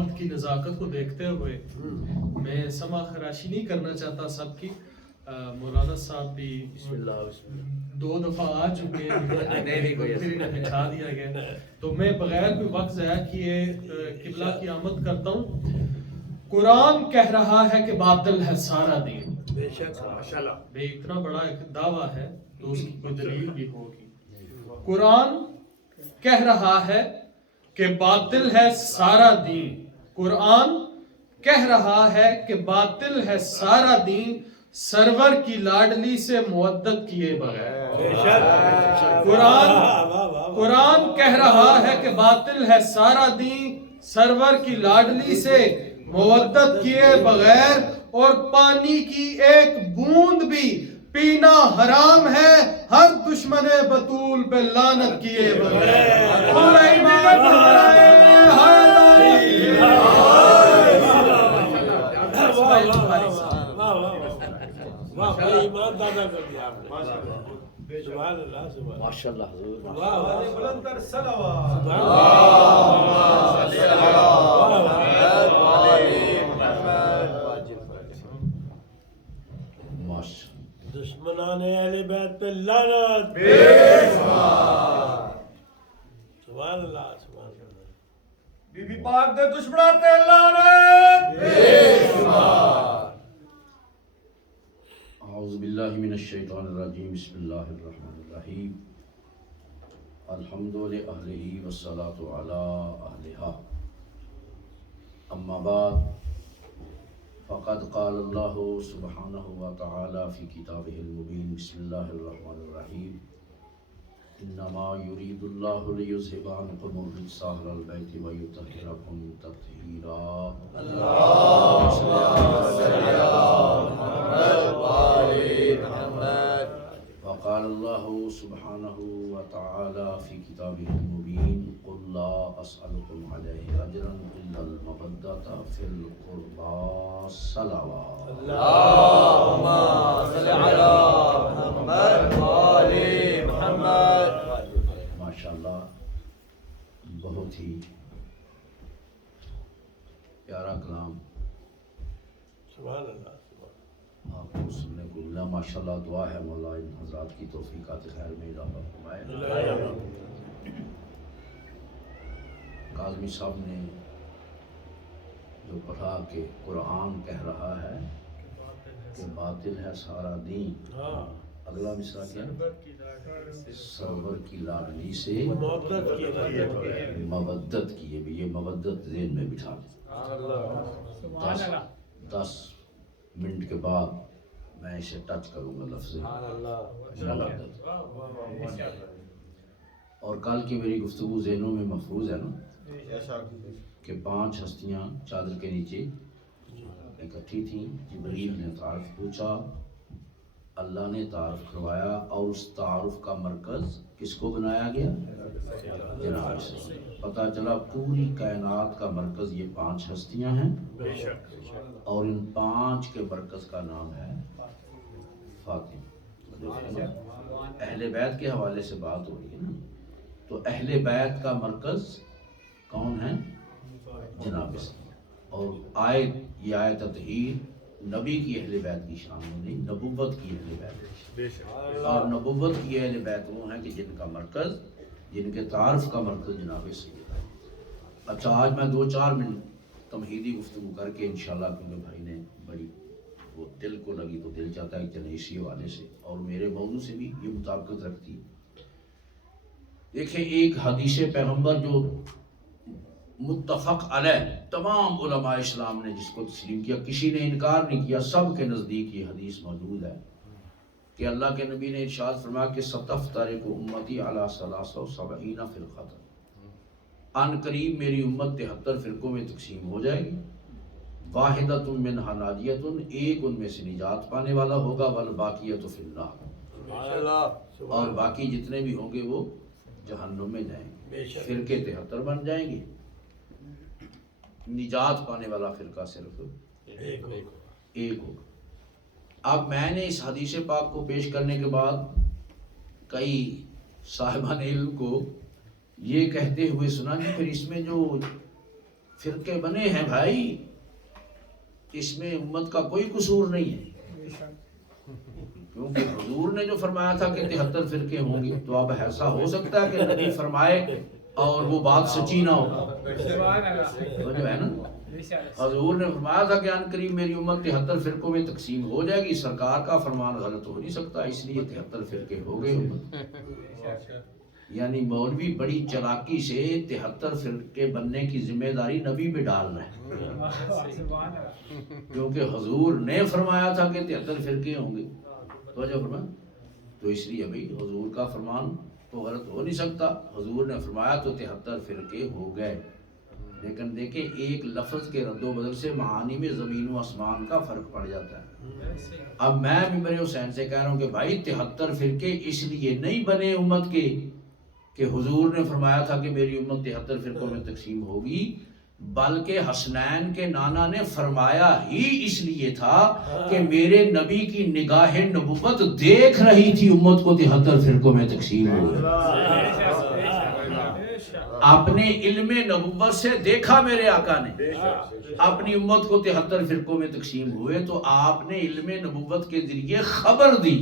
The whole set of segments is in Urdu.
وقت کی نزاکت کو دیکھتے ہوئے میں سما خراشی نہیں کرنا چاہتا سب کی. مولانا صاحب بھی بسم اللہ 2 دفعہ آ چکے ہیں, بچھا دیا گیا, تو میں بغیر کوئی وقت ضائع کیے قبلہ کی آمد کرتا ہوں. قرآن کہہ رہا ہے کہ باطل ہے سارا دین. بے شک ماشاءاللہ. بھئی اتنا بڑا ایک دعویٰ ہے تو اس کی کوئی دلیل بھی ہوگی. قرآن کہہ رہا ہے کہ باطل ہے سارا دین. قرآن کہہ رہا ہے کہ باطل ہے سارا دین سرور کی لاڈلی سے مودت کیے بغیر. قرآن کہہ رہا ہے کہ باطل ہے سارا دین سرور کی لاڈلی سے مودت کیے بغیر, اور پانی کی ایک بوند بھی پینا حرام ہے ہر دشمن بطول پہ لعنت کیے بغیر. اور ایمان ماشاءاللہ حضور. بلندر دشمنان اہل بیت پہ لعنت. سبحان اللہ سبحان اللہ. بی بی پاک دے دشمناں تے لعنت. اعوذ باللہ من الشیطان الرجیم. بسم اللہ الرحمن الرحیم. الحمد للہ والصلاة علی اہلہا. اما بعد فقد قال اللہ سبحانہ وتعالی فی کتابہ المبین. بسم اللہ الرحمن الرحیم. انما یرید اللہ لیذھب عنکم الرجس اہل البیت ویطہرکم تطہیرا. اللہم صل علی محمد. وقال اللہ سبحانہ وتعالی فی کتابہ المبین. قل لا اسألکم علیہ اجرا الا المودۃ فی القربى صلوات. اللہم صل علی محمد وآل محمد. ماشاءاللہ بہت ہی پیارا کلام سبحان اللہ. آپ کو سننے کو ملا. ماشاءاللہ دعا ہے مولا ان حضرات کی توفیقات خیر میں اضافہ فرمائے. کاظمی صاحب نے جو پڑھا کہ قرآن کہہ رہا ہے کہ باطل ہے سارا دین, اگلا مصرع کیا ہے؟ سرور کی لاڈلی سے مودت کیے. بھی یہ مودت ذہن میں بٹھا دیں. 10 منٹ کے بعد میں اسے ٹچ کروں گا لفظ مودت. اور کل کی میری گفتگو ذہنوں میں محفوظ ہے نا کہ 5 ہستیاں چادر کے نیچے اکٹھی تھیں. جبریل نے تعارف پوچھا, اللہ نے تعارف کروایا, اور اس تعارف کا مرکز کس کو بنایا گیا؟ جناب سے. پتہ چلا پوری کائنات کا مرکز یہ 5 ہستیاں ہیں, اور ان 5 کے مرکز کا نام ہے فاطمہ. اہل بیت کے حوالے سے بات ہو رہی ہے نا, تو اہل بیت کا مرکز کون ہے؟ جناب سے. اور آیت یہ آیت تطہیر نبی کی اہل بیت کی شان میں نہیں, نبوت کی اہل بیت. اور نبوت کی اہل بیت وہ ہیں کہ جن کا مرکز, جن کے تعارف کا مرکز جناب سید ہے. اچھا آج میں 2-4 منٹ تمہیدی گفتگو کر کے انشاءاللہ, کیونکہ بھائی نے بڑی وہ دل کو لگی تو دل چاہتا ہے کہ چلے اسی حوالے سے, اور میرے موضوع سے بھی یہ مطابقت رکھتی ہے. دیکھیں ایک حدیث پیغمبر جو متفق علیہ تمام علماء اسلام نے جس کو تسلیم کیا, کسی نے انکار نہیں کیا, سب کے نزدیک یہ حدیث موجود ہے کہ اللہ کے نبی نے ارشاد فرمایا کہ ستفترق امتی علی 73 فرقۃ. ان قریب میری امت 73 فرقوں میں تقسیم ہو جائے گی. واحدۃ منھا ناجیۃ, ایک ان میں سے نجات پانے والا ہوگا. والباقیۃ فی النار, اور باقی جتنے بھی ہوں گے وہ جہنم میں جائیں گے. فرقے 73 بن جائیں گے, نجات پانے والا فرقہ صرف ایک ہوگا. اب میں نے اس حدیث پاک کو پیش کرنے کے بعد کئی صاحبان علم کو یہ کہتے ہوئے سنا کہ پھر اس میں جو فرقے بنے ہیں بھائی، اس میں امت کا کوئی قصور نہیں ہے، کیونکہ حضور نے جو فرمایا تھا کہ 73 فرقے ہوں گے، تو اب ایسا ہو سکتا ہے کہ نبی فرمائے اور وہ بات سچی نہ ہو؟ وہ جو ہے نا، حضور نے فرمایا تھا کہ ان قریب میری امت 73 فرقوں میں تقسیم ہو جائے گی، سرکار کا فرمان غلط ہو نہیں سکتا، اس لیے 73 فرقے ہو گئے امت۔ یعنی مولوی بڑی چلاکی سے 73 فرقے بننے کی ذمہ داری نبی پہ ڈال رہے ہیں، کیونکہ حضور نے فرمایا تھا کہ 73 فرقے ہوں گے، توجہ فرمائیں، تو اس لیے بھائی حضور کا فرمان تو غلط ہو نہیں سکتا، حضور نے فرمایا تو 73 فرقے ہو گئے۔ لیکن دیکھیں ایک لفظ کے رد و بدل سے معانی میں زمین و آسمان کا فرق پڑ جاتا ہے۔ اب میں ممبر حسین سے کہہ رہا ہوں کہ بھائی 73 فرقے اس لیے نہیں بنے امت کے کہ حضور نے فرمایا تھا کہ میری امت 73 فرقوں میں تقسیم ہوگی، بلکہ حسنین کے نانا نے فرمایا ہی اس لیے تھا کہ میرے نبی کی نگاہ نبوت دیکھ رہی تھی امت کو 73 فرقوں میں تقسیم ہوگی۔ اپنے علم نبوت سے دیکھا میرے آقا نے اپنی امت کو 73 فرقوں میں تقسیم ہوئے، تو آپ نے علم نبوت کے ذریعے خبر دی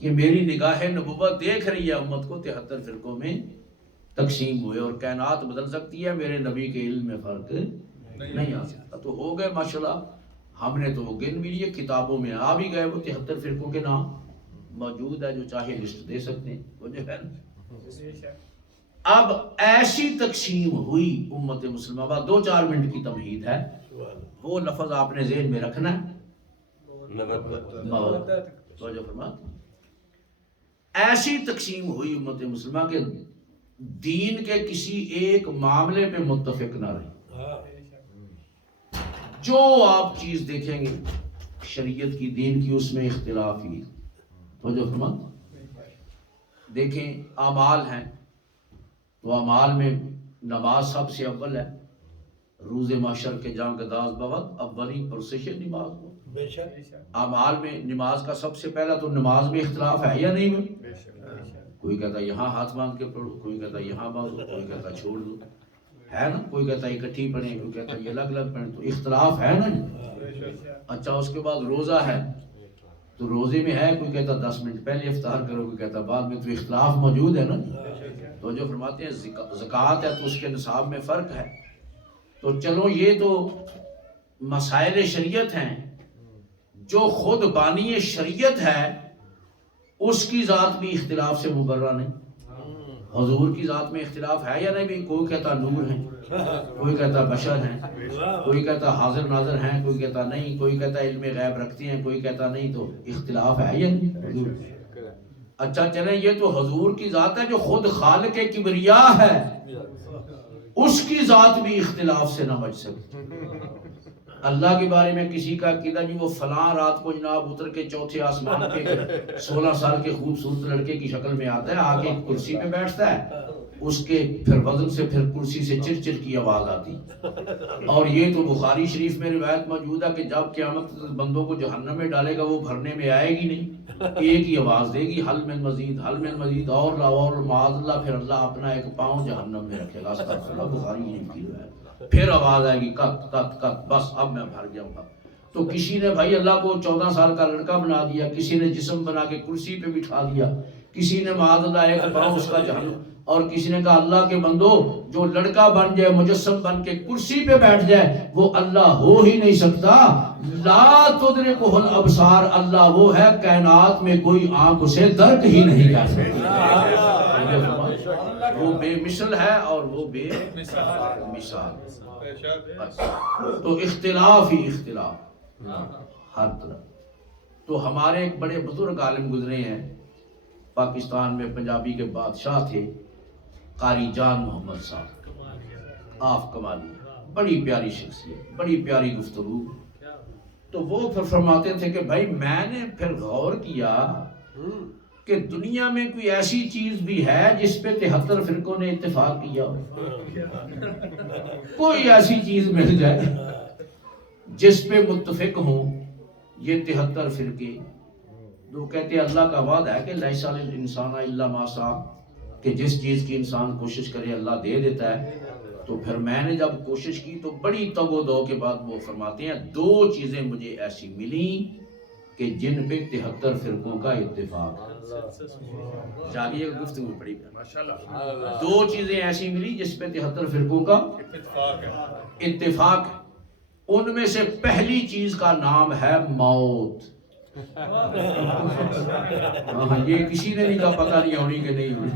کہ میری نگاہ نبوت دیکھ رہی ہے امت کو 73 فرقوں میں تقسیم ہوئے، اور کائنات بدل سکتی ہے، میرے نبی کے علم میں فرق نہیں آ سکتا۔ تو ہو گئے ماشاءاللہ، ہم نے تو وہ گن بھی لیے، کتابوں میں آ بھی گئے، وہ 73 فرقوں کے نام موجود ہے، جو چاہے لسٹ دے سکتے ہیں، وہ جو ہے نا۔ اب ایسی تقسیم ہوئی امت مسلمہ، بعد 2-4 منٹ کی تمہید ہے، وہ لفظ آپ نے ذہن میں رکھنا ہے، توجہ فرما۔ ایسی تقسیم ہوئی امت مسلمہ کے دین کے کسی ایک معاملے پہ متفق نہ رہی، جو آپ چیز دیکھیں گے شریعت کی دین کی اس میں اختلاف ہی، توجہ فرما۔ دیکھیں اعمال ہیں تو اعمال میں نماز سب سے اول ہے، روز محشر کے جان گداز بوقت اولی پرسش نماز ہو، بے شک اعمال میں نماز کا سب سے پہلا تو نماز میں اختلاف ہے یا نہیں؟ کوئی کہتا ہے یہاں ہاتھ باندھ کے پڑھو، کوئی کہتا ہے یہاں باندھو، کوئی کہتا ہے چھوڑ دو، ہے نا، کوئی کہتا ہے اکٹھی پڑھیں، کوئی کہتا ہے یہ الگ الگ پڑھیں، تو اختلاف ہے نا۔ اچھا اس کے بعد روزہ ہے، تو روزے میں ہے کوئی کہتا 10 منٹ پہلے افطار کرو، کوئی کہتا بعد میں، تو اختلاف موجود ہے نا۔ تو جو فرماتے ہیں زکوٰۃ ہے تو اس کے نصاب میں فرق ہے، تو چلو یہ تو مسائل شریعت ہیں، جو خود بانی شریعت ہے اس کی ذات بھی اختلاف سے مبرہ نہیں۔ حضور کی ذات میں اختلاف ہے یا نہیں بھی؟ کوئی کہتا نور ہیں، کوئی کہتا بشر ہیں، کوئی کہتا حاضر ناظر ہیں، کوئی کہتا نہیں، کوئی کہتا علم غیب رکھتے ہیں، کوئی کہتا نہیں، تو اختلاف ہے یا نہیں؟ اچھا چلیں یہ تو حضور کی ذات ہے جو خود خالق کبریا ہے، اس کی ذات بھی اختلاف سے نہ بچ سکتی۔ اللہ کے بارے میں کسی کا عقیدہ جی وہ فلاں رات کو جناب اتر کے چوتھے آسمان پہ 16 سال کے خوبصورت لڑکے کی شکل میں آتا ہے، آ کے کرسی پہ بیٹھتا ہے، اس کے پھر وزن سے پھر کرسی سے چر چر کی آواز آتی، اور یہ تو بخاری شریف میں روایت موجود ہے کہ جب قیامت بندوں کو جہنم میں ڈالے گا وہ بھرنے میں آئے گی نہیں، ایک ہی آواز دے گی حل من مزید، حل من مزید، اور لا اور معاذ اللہ، پھر اللہ اپنا ایک پاؤں جہنم میں رکھے گا، استغفر اللہ، بخاری شریف کی روایت، پھر آواز آئے گی کت کت کت، بس اب میں بھر گیا ہوں۔ تو کسی نے بھائی اللہ کو 14 سال کا لڑکا بنا دیا، کسی نے جسم بنا کے کرسی پہ بٹھا دیا، کسی نے معاذ اللہ ایک پاؤں اس کا جہنم، اور کسی نے کہا اللہ کے بندو جو لڑکا بن جائے مجسم بن کے کرسی پہ بیٹھ جائے وہ اللہ ہو ہی نہیں سکتا، لا تدرکہ الابصار، اللہ وہ ہے کائنات میں کوئی آنکھ اسے درک ہی نہیں کر سکتی، وہ بے مثل ہے اور وہ بے مثال۔ تو اختلاف ہی اختلاف ہر طرف۔ تو ہمارے ایک بڑے بزرگ عالم گزرے ہیں پاکستان میں، پنجابی کے بادشاہ تھے، قاری جان محمد صاحب، آف کمالی، بڑی پیاری شخصیت، بڑی پیاری گفتگو۔ تو وہ پھر فرماتے تھے کہ بھائی میں نے پھر غور کیا کہ دنیا میں کوئی ایسی چیز بھی ہے جس پہ 73 فرقوں نے اتفاق کیا ہو، کوئی ایسی چیز مل جائے جس پہ متفق ہوں یہ 73 فرقے۔ وہ کہتے ہیں اللہ کا وعدہ ہے کہ لیس الانسان الا ما سعی، کہ جس چیز کی انسان کوشش کرے اللہ دے دیتا ہے، تو پھر میں نے جب کوشش کی تو بڑی تگ و دو کے بعد وہ فرماتے ہیں 2 چیزیں مجھے ایسی ملیں کہ جن پہ 73 فرقوں کا اتفاق ہے۔ جانیے گفتگو پڑی، 2 چیزیں ایسی ملی جس پہ 73 فرقوں کا اتفاق ہے۔ ان میں سے پہلی چیز کا نام ہے موت۔ یہ کسی نے نہیں کہا پتہ نہیں ہونی کہ نہیں ہونی،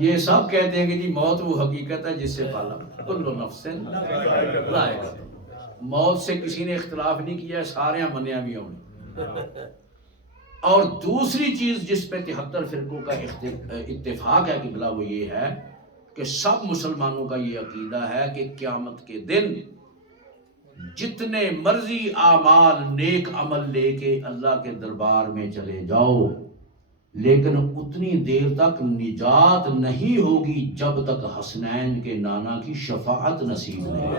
یہ سب کہتے ہیں کہ جی موت وہ حقیقت ہے جس سے پالا کل نفس ذائقہ۔ موت سے کسی نے اختلاف نہیں کیا، سارے منیا بھی ہونے۔ اور دوسری چیز جس پہ 73 فرقوں کا اتفاق ہے قبلہ وہ یہ ہے کہ سب مسلمانوں کا یہ عقیدہ ہے کہ قیامت کے دن جتنے مرضی اعمال نیک عمل لے کے اللہ کے دربار میں چلے جاؤ، لیکن اتنی دیر تک نجات نہیں ہوگی جب تک حسنین کے نانا کی شفاعت نصیب نہیں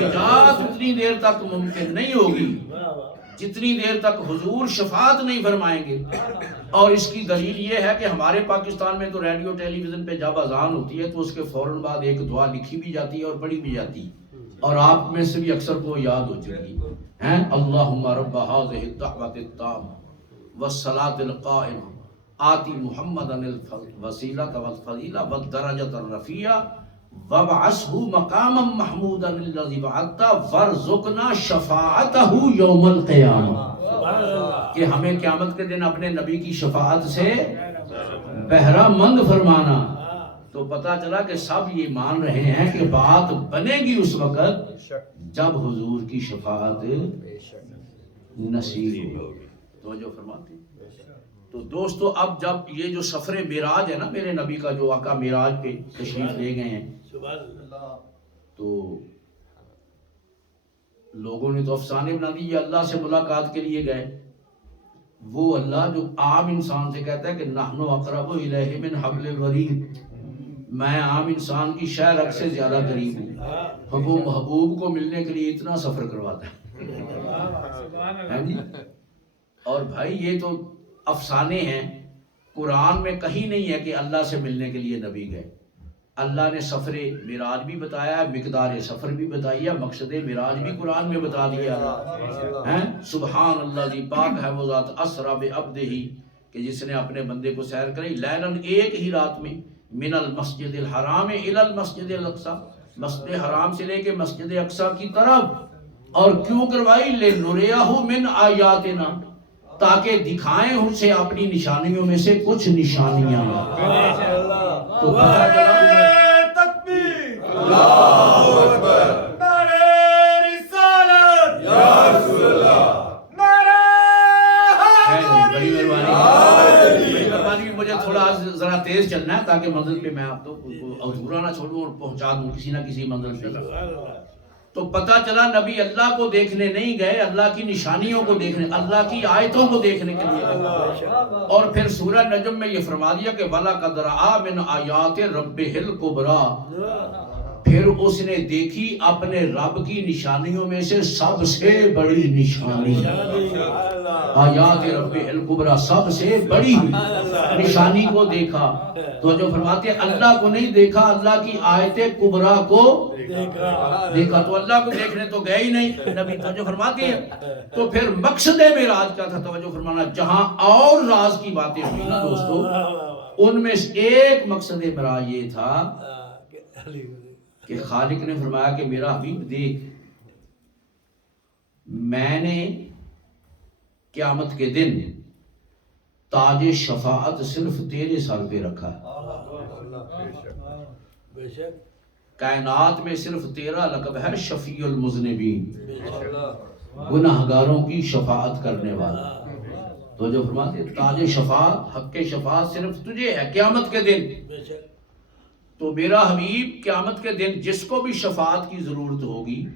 نجات اتنی دیر تک ممکن نہیں ہوگی جتنی دیر تک حضور شفاعت نہیں فرمائیں گے۔ اور اس کی دلیل یہ ہے کہ ہمارے پاکستان میں تو ریڈیو ٹیلی ویژن پہ جب اذان ہوتی ہے تو اس کے فوراً بعد ایک دعا لکھی بھی جاتی ہے اور پڑھی بھی جاتی ہے، اور آپ میں سے بھی اکثر کو یاد ہو چکی ہے، اللہم رب ھذہ الدعوۃ التامہ والصلاۃ القائمہ آتی محمدا الوسیلۃ والفضیلہ والدرجۃ الرفیعہ وابعثہ مقاما محمودا الذی وعدتہ وارزقنا شفاعتہ یوم القیامہ، کہ ہمیں قیامت کے دن اپنے نبی کی شفاعت سے بہرہ مند فرمانا۔ تو پتہ چلا کہ سب یہ مان رہے ہیں کہ بات بنے گی اس وقت جب حضور کی شفاعت نصیب ہوگی۔ توجہ فرماتے ہیں۔ تو دوستو اب جب یہ جو سفر معراج ہے نا میرے نبی کا، جو آقا معراج پہ تشریف لے گئے ہیں، تو لوگوں نے تو افسانے بنا دی یہ اللہ سے ملاقات کے لیے گئے۔ وہ اللہ جو عام انسان سے کہتا ہے کہ نحن اقرب الیہ من حبل الورید، میں عام انسان کی شہ رگ سے زیادہ قریب ہوں، وہ محبوب کو ملنے کے لیے اتنا سفر کرواتا ہے جی۔ اور بھائی یہ تو افسانے ہیں، قرآن میں کہیں نہیں ہے کہ اللہ سے ملنے کے لیے نبی گئے۔ اللہ نے سفر معراج بھی بتایا ہے، مقدار سفر بھی بتائی ہے، مقصد معراج بھی قرآن میں بتا دیا ہے۔ سبحان اللہ دی، پاک ہے وہ ذات اسرا بعبدہ، کہ جس نے اپنے بندے کو سیر کرائی لیلاً، ایک ہی رات میں، من المسجد الحرام الی المسجد الاقصی، مسجد حرام سے لے کے مسجد اقصی کی طرف۔ اور کیوں کروائی؟ لنریہ من آیاتنا، تاکہ دکھائیں اسے اپنی نشانیوں میں سے کچھ نشانیاں۔ تو پتہ چلا تکبیر، اللہ اکبر، نعرہ رسالت، یا رسول اللہ، نعرہ بڑی مہربانی، مجھے تھوڑا ذرا تیز چلنا ہے تاکہ منزل پہ میں آپ تو ادھورا نہ چھوڑوں اور پہنچا دوں کسی نہ کسی منزل پہ۔ تو پتہ چلا نبی اللہ کو دیکھنے نہیں گئے، اللہ کی نشانیوں کو دیکھنے، اللہ کی آیتوں کو دیکھنے کے لیے گئے۔ اور پھر سورہ نجم میں یہ فرما دیا کہ وَلَقَدْ رَأَىٰ مِنْ آیَاتِ رَبِّهِ الْكُبْرَىٰ، پھر اس نے دیکھی اپنے رب کی نشانیوں میں سے سب سے بڑی نشانی، آیات ربِّهِ الْكُبْرَىٰ، سب سے بڑی نشانی کو دیکھا۔ تو جو فرماتے ہیں اللہ کو نہیں دیکھا، اللہ کی آیت کبریٰ کو دیکھا۔ تو اللہ کو دیکھنے تو گئے ہی نہیں نبی، توجہ فرماتے ہیں۔ تو پھر مقصد معراج کیا تھا؟ توجہ فرمانا، جہاں اور راز کی باتیں ہوئی نا دوستو، ان میں سے ایک مقصد معراج یہ تھا کہ خالق نے فرمایا کہ میرا حبیب دیکھ، میں نے قیامت کے دن تاج شفاعت صرف تیرے سر پہ رکھا ہے، کائنات میں صرف تیرا لقب ہے شفیع المذنبین، گناہگاروں کی شفاعت کرنے والا۔ تو جو فرماتے تاج شفاعت، حق شفاعت صرف تجھے ہے قیامت کے دن۔ تو میرا حبیب قیامت کے دن جس کو بھی شفاعت کی ضرورت ہوگی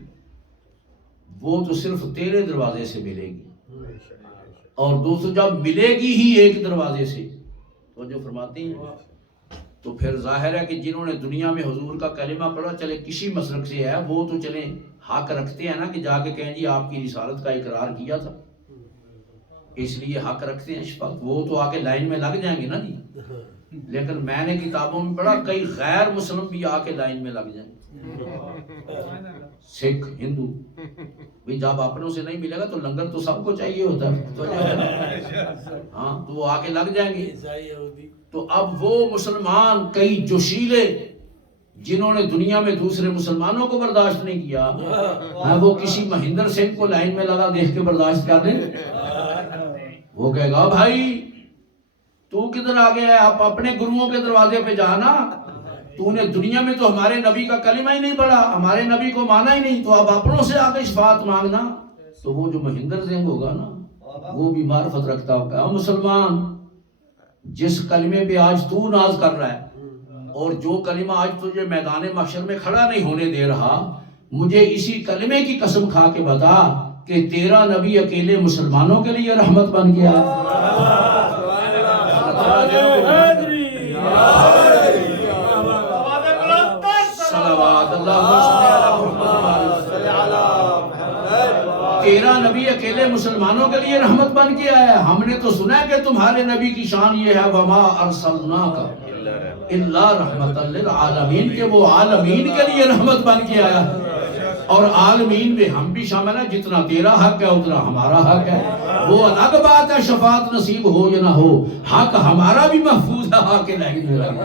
وہ تو صرف تیرے دروازے سے ملے گی، اور دوستو جب ملے گی ہی ایک دروازے سے، تو جو فرماتے ہیں تو پھر ظاہر ہے کہ جنہوں نے دنیا میں حضور کا کلمہ پڑھا، چلے کسی مسلک سے ہے، وہ تو چلیں حق رکھتے ہیں نا کہ جا کے کہیں جی آپ کی رسالت کا اقرار کیا تھا، اس لیے حق رکھتے ہیں شفاعت، وہ تو آ کے لائن میں لگ جائیں گے نا جی، لیکن میں نے کتابوں میں پڑھا کئی غیر مسلم بھی آ کے لائن میں لگ جائیں گے، سکھ ہندو بھی جب اپنوں سے نہیں ملے گا تو لنگر تو سب کو چاہیے ہوتا ہے، ہاں تو وہ آ کے لگ جائیں گے۔ تو اب وہ مسلمان کئی جوشیلے جنہوں نے دنیا میں دوسرے مسلمانوں کو برداشت نہیں کیا، وہ کسی مہندر سنگھ کو لائن میں لگا دیکھ کے برداشت کر دیں، وہ کہے گا بھائی تو کدھر آ گیا ہے، آپ اپنے گروؤں کے دروازے پہ جانا، تو نے دنیا میں تو ہمارے نبی کا کلمہ ہی نہیں پڑھا، ہمارے نبی کو مانا ہی نہیں، تو اب اپنوں سے آ کے شفاعت مانگنا۔ تو وہ جو مہندر سنگھ ہوگا نا وہ بھی معرفت رکھتا ہوگا، مسلمان جس کلمے پہ آج تو ناز کر رہا ہے اور جو کلمہ آج تجھے میدان محشر میں کھڑا نہیں ہونے دے رہا، مجھے اسی کلمے کی قسم کھا کے بتا کہ تیرا نبی اکیلے مسلمانوں کے لیے رحمت بن گیا۔ صلوات تیرا نبی اکیلے مسلمانوں کے لیے رحمت بن کے آیا ہے۔ ہم نے تو سنا ہے کہ تمہارے نبی کی شان یہ ہے وما ارسلناک الا رحمت للعالمین، کہ وہ عالمین کے لیے رحمت بن کے آیا ہے، اور عالمین میں ہم بھی شامل ہیں، جتنا تیرا حق ہے اتنا ہمارا حق ہے۔ وہ الگ بات ہے شفاعت نصیب ہو یا نہ ہو، حق ہمارا بھی محفوظ ہے، حق لائن میں لگا۔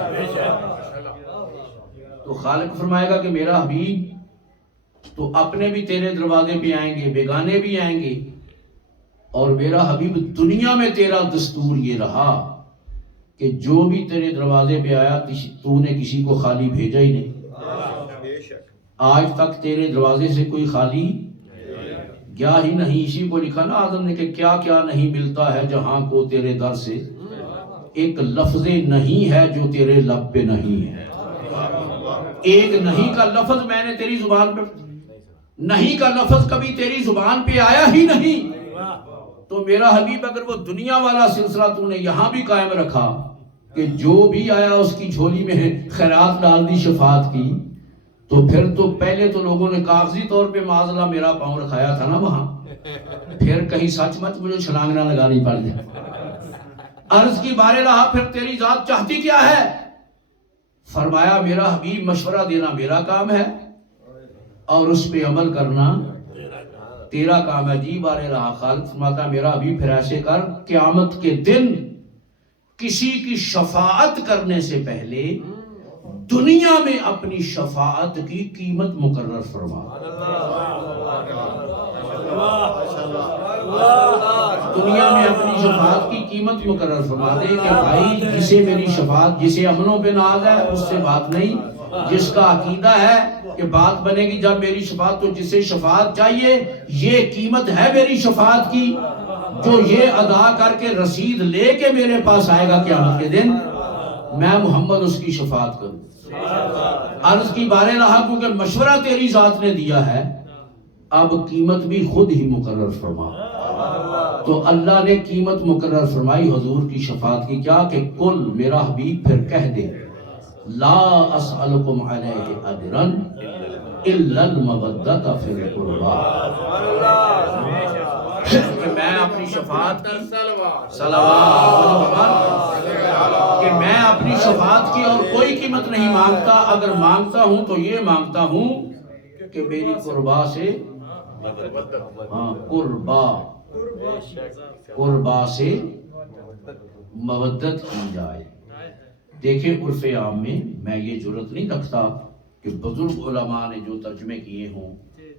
تو خالق فرمائے گا کہ میرا حبیب تو اپنے بھی تیرے دروازے پہ آئیں گے، بیگانے بھی آئیں گے، اور میرا حبیب دنیا میں تیرا دستور یہ رہا کہ جو بھی تیرے دروازے پہ آیا تو نے کسی کو خالی بھیجا ہی نہیں۔ آج تک تیرے دروازے سے کوئی خالی گیا ہی نہیں۔ اسی کو لکھا نا آدم نے کہ کیا کیا نہیں ملتا ہے جہاں کو تیرے در سے، ایک لفظ نہیں ہے جو تیرے لب پہ نہیں ہے۔ ایک نہیں کا لفظ میں نے تیری زبان پہ، نہیں کا لفظ کبھی تیری زبان پہ آیا ہی نہیں۔ تو میرا حبیب اگر وہ دنیا والا سلسلہ تو نے یہاں بھی قائم رکھا کہ جو بھی آیا اس کی جھولی میں خیرات ڈال دی، شفاعت کی، تو پھر تو پہلے تو لوگوں نے کاغذی طور پہ معاذاللہ میرا پاؤں رکھایا تھا نا وہاں، پھر کہیں سچ مچ مجھے چھلانگ نہ لگانی پڑ جائے۔ عرض کی بارے رہا پھر تیری ذات چاہتی کیا ہے؟ فرمایا میرا حبیب مشورہ دینا میرا کام ہے اور اس پہ عمل کرنا تیرا کام ہے۔ جی بارے رہا خالق فرماتا میرا حبیب پھر ایسے کر، قیامت کے دن کسی کی شفاعت کرنے سے پہلے دنیا میں اپنی شفاعت کی قیمت مقرر فرما۔ دنیا میں اپنی شفاعت کی قیمت مقرر فرما دے کہ بھائی جسے میری شفاعت، جسے امنوں پہ ناز ہے اس سے بات نہیں، جس کا عقیدہ ہے کہ بات بنے گی جب میری شفاعت، تو جسے شفاعت چاہیے یہ قیمت ہے میری شفاعت کی، جو یہ ادا کر کے رسید لے کے میرے پاس آئے گا قیامت کے دن، میں محمد اس کی شفاعت کروں۔ عرض کی بارے رہا کیونکہ مشورہ تیری ذات نے دیا ہے، اب قیمت بھی خود ہی مقرر فرما۔ تو اللہ نے قیمت مقرر فرمائی حضور کی شفاعت کی، کیا کہ کل میرا حبیب پھر کہہ دے لا اسألکم علیہ اجرا الا المودۃ فی القربى، کہ میں اپنی شفاعت کی کہ میں اپنی شفاعت کی اور کوئی قیمت نہیں مانگتا، اگر مانگتا ہوں تو یہ مانگتا ہوں کہ میری قربا سے، قربا سے مودت کی جائے۔ دیکھیں عرف عام میں یہ جرت نہیں رکھتا کہ بزرگ علماء نے جو ترجمے کیے ہوں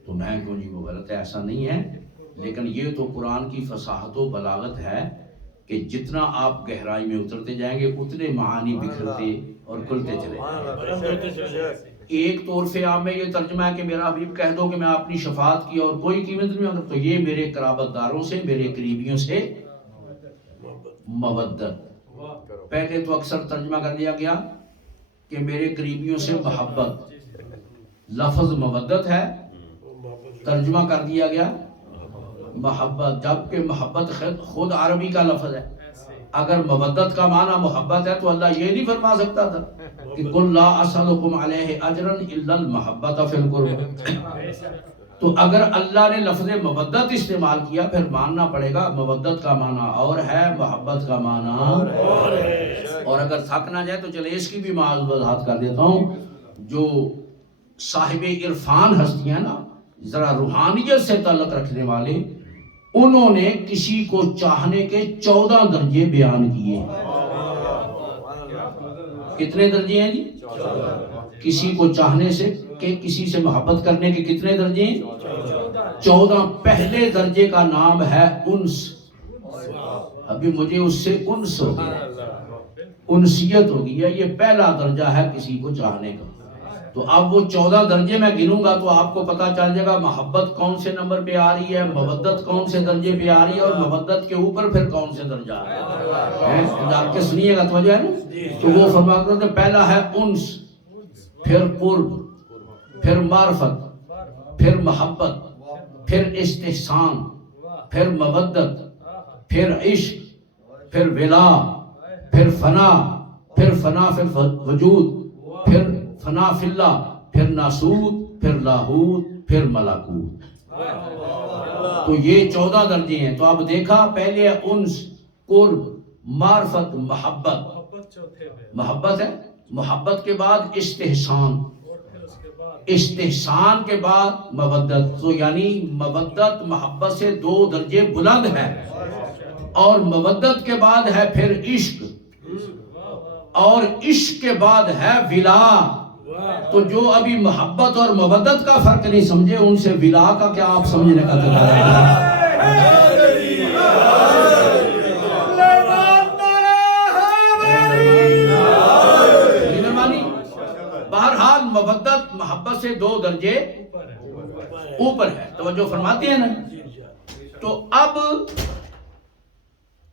تو میں کیوں جی وہ غلط ہے، ایسا نہیں ہے، لیکن یہ تو قرآن کی فصاحت و بلاغت ہے کہ جتنا آپ گہرائی میں اترتے جائیں گے اتنے معانی بکھرتے اور کھلتے چلے جائیں۔ ایک تو عرف عام میں یہ ترجمہ ہے کہ میرا حبیب کہہ دو کہ میں اپنی شفاعت کی اور کوئی قیمت نہیں مانگتا، تو یہ میرے قرابت داروں سے، میرے قریبیوں سے مودت۔ پہلے تو اکثر ترجمہ کر دیا گیا کہ میرے قریبیوں سے محبت، لفظ مودت ہے، ترجمہ کر دیا گیا محبت، جبکہ محبت خود عربی کا لفظ ہے۔ اگر مودت کا معنی محبت ہے تو اللہ یہ نہیں فرما سکتا تھا کہ قل لا اسألکم علیہ اجرا الا المحبۃ فی القربى۔ تو اگر اللہ نے لفظ مودت استعمال کیا پھر ماننا پڑے گا مودت کا معنی اور ہے، محبت کا معنی اور ہے۔ اور اگر تھک نہ جائے تو چلے اس کی بھی وضاحت کر دیتا ہوں۔ جو صاحب عرفان ہستیاں نا، ذرا روحانیت سے تعلق رکھنے والے، انہوں نے کسی کو چاہنے کے 14 درجے بیان کیے۔ کتنے درجے ہیں جی؟ کسی کو چاہنے سے کہ کسی سے محبت کرنے کے کتنے درجے ہیں؟ 14۔ پہلے درجے کا نام ہے انس۔ ابھی مجھے اس سے انس ہو گیا، انسیت ہو گئی ہے، یہ پہلا درجہ ہے کسی کو چاہنے کا۔ تو اب وہ 14 درجے میں گنوں گا تو آپ کو پتا چل جائے گا محبت کون سے نمبر پہ آ رہی ہے، مودت کون سے درجے پہ آ رہی ہے، اور مودت کے اوپر پھر کون سے درجہ آ رہا ہے۔ آپ کے سنیے گا توجہ ہے نا؟ تو وہ فرماتے ہیں پہلا ہے انس، پھر قرب، پھر معرفت، پھر محبت، پھر استحسان، پھر مودت، پھر عشق، پھر ولا، پھر فنا، پھر فنا فی الوجود، پھر فنا فی اللہ، پھر ناسوت، پھر لاہوت، پھر ملکوت۔ تو یہ 14 درجے ہیں۔ تو اب دیکھا پہلے ہے انس، قرب، معرفت، محبت۔ محبت ہے، محبت کے بعد استحسان، استحسان کے بعد مودت۔ تو یعنی مودت محبت سے 2 درجے بلند ہے، اور مودت کے بعد ہے پھر عشق، اور عشق کے بعد ہے ولا۔ تو جو ابھی محبت اور مودت کا فرق نہیں سمجھے، ان سے ولا کا کیا آپ سمجھنے کا تقاضا ہے؟ بہرحال مودت محبت سے 2 درجے اوپر ہے، توجہ فرماتے ہیں نا؟ تو اب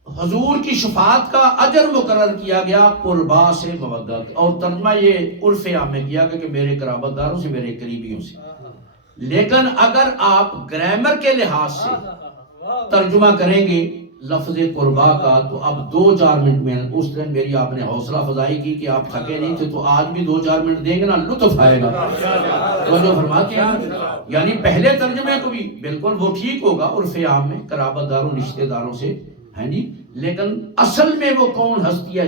حضور کی شفاعت کا اجر مقرر کیا گیا قربا سے مودت، اور ترجمہ یہ عرف عام میں کیا کہ میرے قرابت داروں سے، میرے قریبیوں سے۔ لیکن اگر آپ گرامر کے لحاظ سے ترجمہ کریں گے لفظ قربا کا تو اب 2-4 منٹ میں، اس دن میری آپ نے حوصلہ افزائی کی کہ آپ تھکے نہیں تھے، تو آج بھی 2-4 منٹ دیں گے نا، لطف آئے گا۔ تو جو فرماتے ہیں یعنی پہلے ترجمے کو بھی بالکل وہ ٹھیک ہوگا عرف عام میں، قرابت داروں رشتہ داروں سے، ہے جی، لیکن اصل میں وہ کون ہستی ہے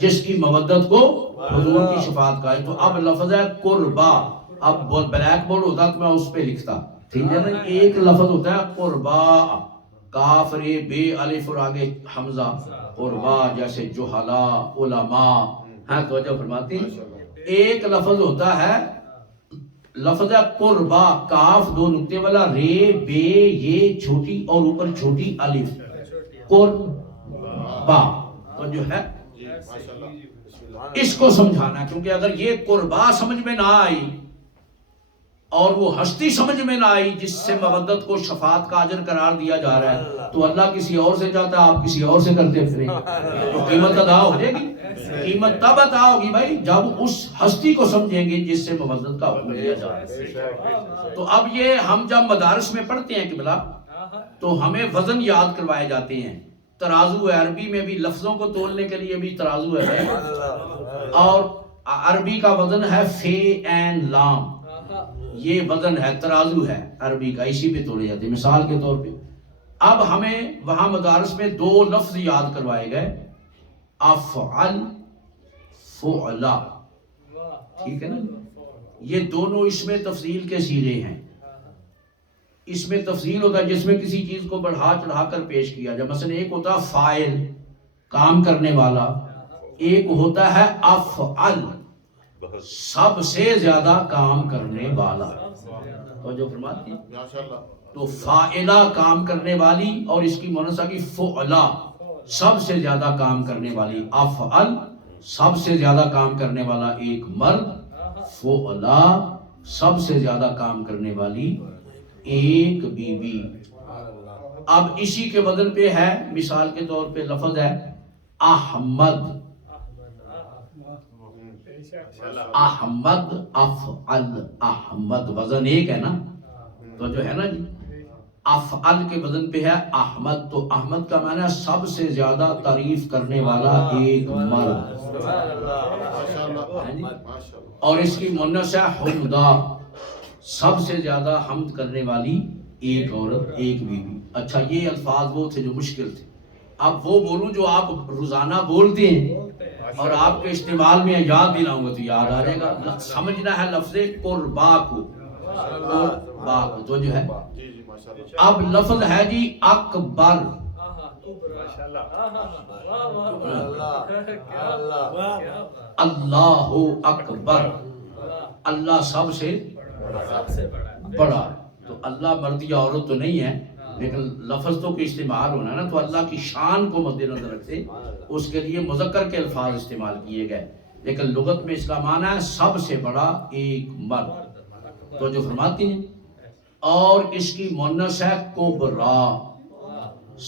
جس کی مودت کو حضور کی شفاعت کا ہے۔ تو اب لفظ ہے قربا۔ اب بلیک بورڈ ہوتا تو میں اس پہ لکھتا، ٹھیک ہے نا؟ ایک لفظ ہوتا ہے قربا، کاف رے بے الف اور آگے حمزہ، قربا جیسے جہلا، علماء، ہاں توجہ فرماتی۔ ایک لفظ ہوتا ہے لفظ ہے قربا، کاف 2 نقطے والا، رے بے یہ چھوٹی اور اوپر چھوٹی الف، قربا۔ تو جو ہے اس کو سمجھانا، کیونکہ اگر یہ قربا سمجھ میں نہ آئی اور وہ ہستی سمجھ میں نہ آئی جس سے مودت کو شفاعت کا اجر قرار دیا جا رہا ہے، تو اللہ کسی اور سے چاہتا ہے، آپ کسی اور سے کرتے پھریں، تو قیمت ادا ہو جائے گی۔ قیمت تب ادا ہوگی بھائی جب اس ہستی کو سمجھیں گے جس سے مودت کا حکم دیا جا رہا ہے۔ تو اب یہ ہم جب مدارس میں پڑھتے ہیں قبلہ تو ہمیں وزن یاد کروائے جاتے ہیں۔ ترازو ہے، عربی میں بھی لفظوں کو تولنے کے لیے بھی ترازو ہے، اور عربی کا وزن ہے فے این لام، یہ وزن ہے، ترازو ہے عربی کا، اسی پہ تولے جاتے ہیں۔ مثال کے طور پہ اب ہمیں وہاں مدارس میں 2 لفظ یاد کروائے گئے، افعل، فعلا، ٹھیک ہے نا؟ یہ دونوں اس میں تفصیل کے سیرے ہیں۔ اس میں تفصیل ہوتا ہے جس میں کسی چیز کو بڑھا چڑھا کر پیش کیا جائے، مثلا ایک ہوتا ہے فاعل، کام کرنے والا، ایک ہوتا ہے افعل، سب سے زیادہ کام کرنے والا۔ تو جو فرماتی تو فاعلہ کام کرنے والی، اور اس کی مؤنث کی فعلا سب سے زیادہ کام کرنے والی، افعل سب سے زیادہ کام کرنے والا ایک مرد، فعلا سب سے زیادہ کام کرنے والی ایک بی بی۔ اب اسی کے وزن پہ ہے، مثال کے طور پہ لفظ ہے احمد، احمد افعل، احمد وزن ایک ہے نا، تو جو ہے نا جی افعل کے وزن پہ ہے احمد، تو احمد کا معنی ہے سب سے زیادہ تعریف کرنے والا ایک مرد، اور اس کی مؤنث ہے حمدہ، سب سے زیادہ حمد کرنے والی ایک عورت ایک بیوی. اچھا یہ الفاظ وہ تھے جو مشکل تھے. اب وہ بولوں جو آپ روزانہ بولتے ہیں اور آپ کے استعمال میں یاد بھی نہ ہوں گے تو یاد آ جائے گا. سمجھنا ہے لفظ قربا کو. قربا کو تو جو ہے اب لفظ ہے جی اکبر. اللہ اکبر. اللہ سب سے بڑا. تو اللہ مرد یا عورت تو نہیں ہے لیکن لفظ تو کوئی استعمال ہونا ہے نا. تو اللہ کی شان کو مد نظر رکھتے اس کے لیے مذکر کے الفاظ استعمال کیے گئے لیکن لغت میں اس کا معنی ہے سب سے بڑا ایک مرد. تو جو فرماتے ہیں اور اس کی مؤنث ہے کبرا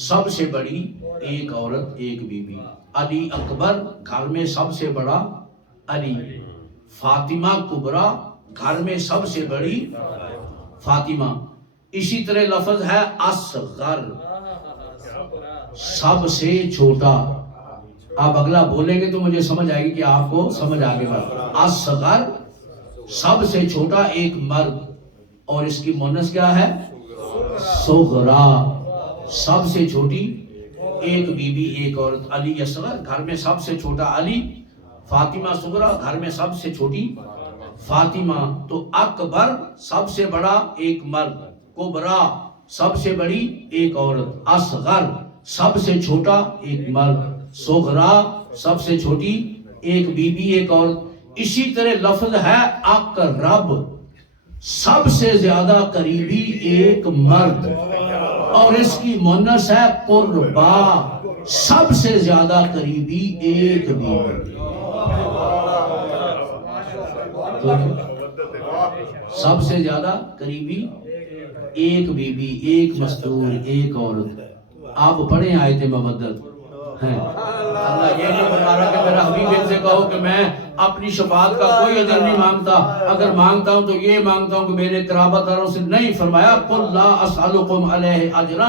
سب سے بڑی ایک عورت ایک بیوی. علی اکبر گھر میں سب سے بڑا علی. فاطمہ کبرا گھر میں سب سے بڑی فاطمہ. اسی طرح لفظ ہے اصغر سب سے چھوٹا. آپ اگلا بولیں گے تو مجھے سمجھ آئے گی کہ آپ کو سمجھ آگے بڑھا. اصغر سب سے چھوٹا ایک مرد اور اس کی مؤنث کیا ہے صغرا سب سے چھوٹی ایک بیوی ایک عورت. علی اصغر گھر میں سب سے چھوٹا علی. فاطمہ صغرا گھر میں سب سے چھوٹی فاطمہ. تو اکبر سب سے بڑا ایک مرد. کبرا سب سے بڑی ایک عورت. اصغر سب سے چھوٹا ایک مرد. صغرا سب سے چھوٹی ایک بیوی ایک عورت. اسی طرح لفظ ہے اقرب سب سے زیادہ قریبی ایک مرد اور اس کی مؤنث ہے قربا سب سے زیادہ قریبی ایک بیوی. سب سے زیادہ قریبی ایک بیوی ایک مستور ایک عورت. آپ پڑھیں آیت مودت ہیں. اللہ یہ نہیں بتا رہا کہ میرا حبیب ان سے کہو کہ میں اپنی شفاعت کا کوئی اجر نہیں مانگتا, اگر مانگتا ہوں تو یہ مانگتا ہوں کہ میرے قرابت داروں سے. نہیں, فرمایا قل لا اسألکم علیہ اجرا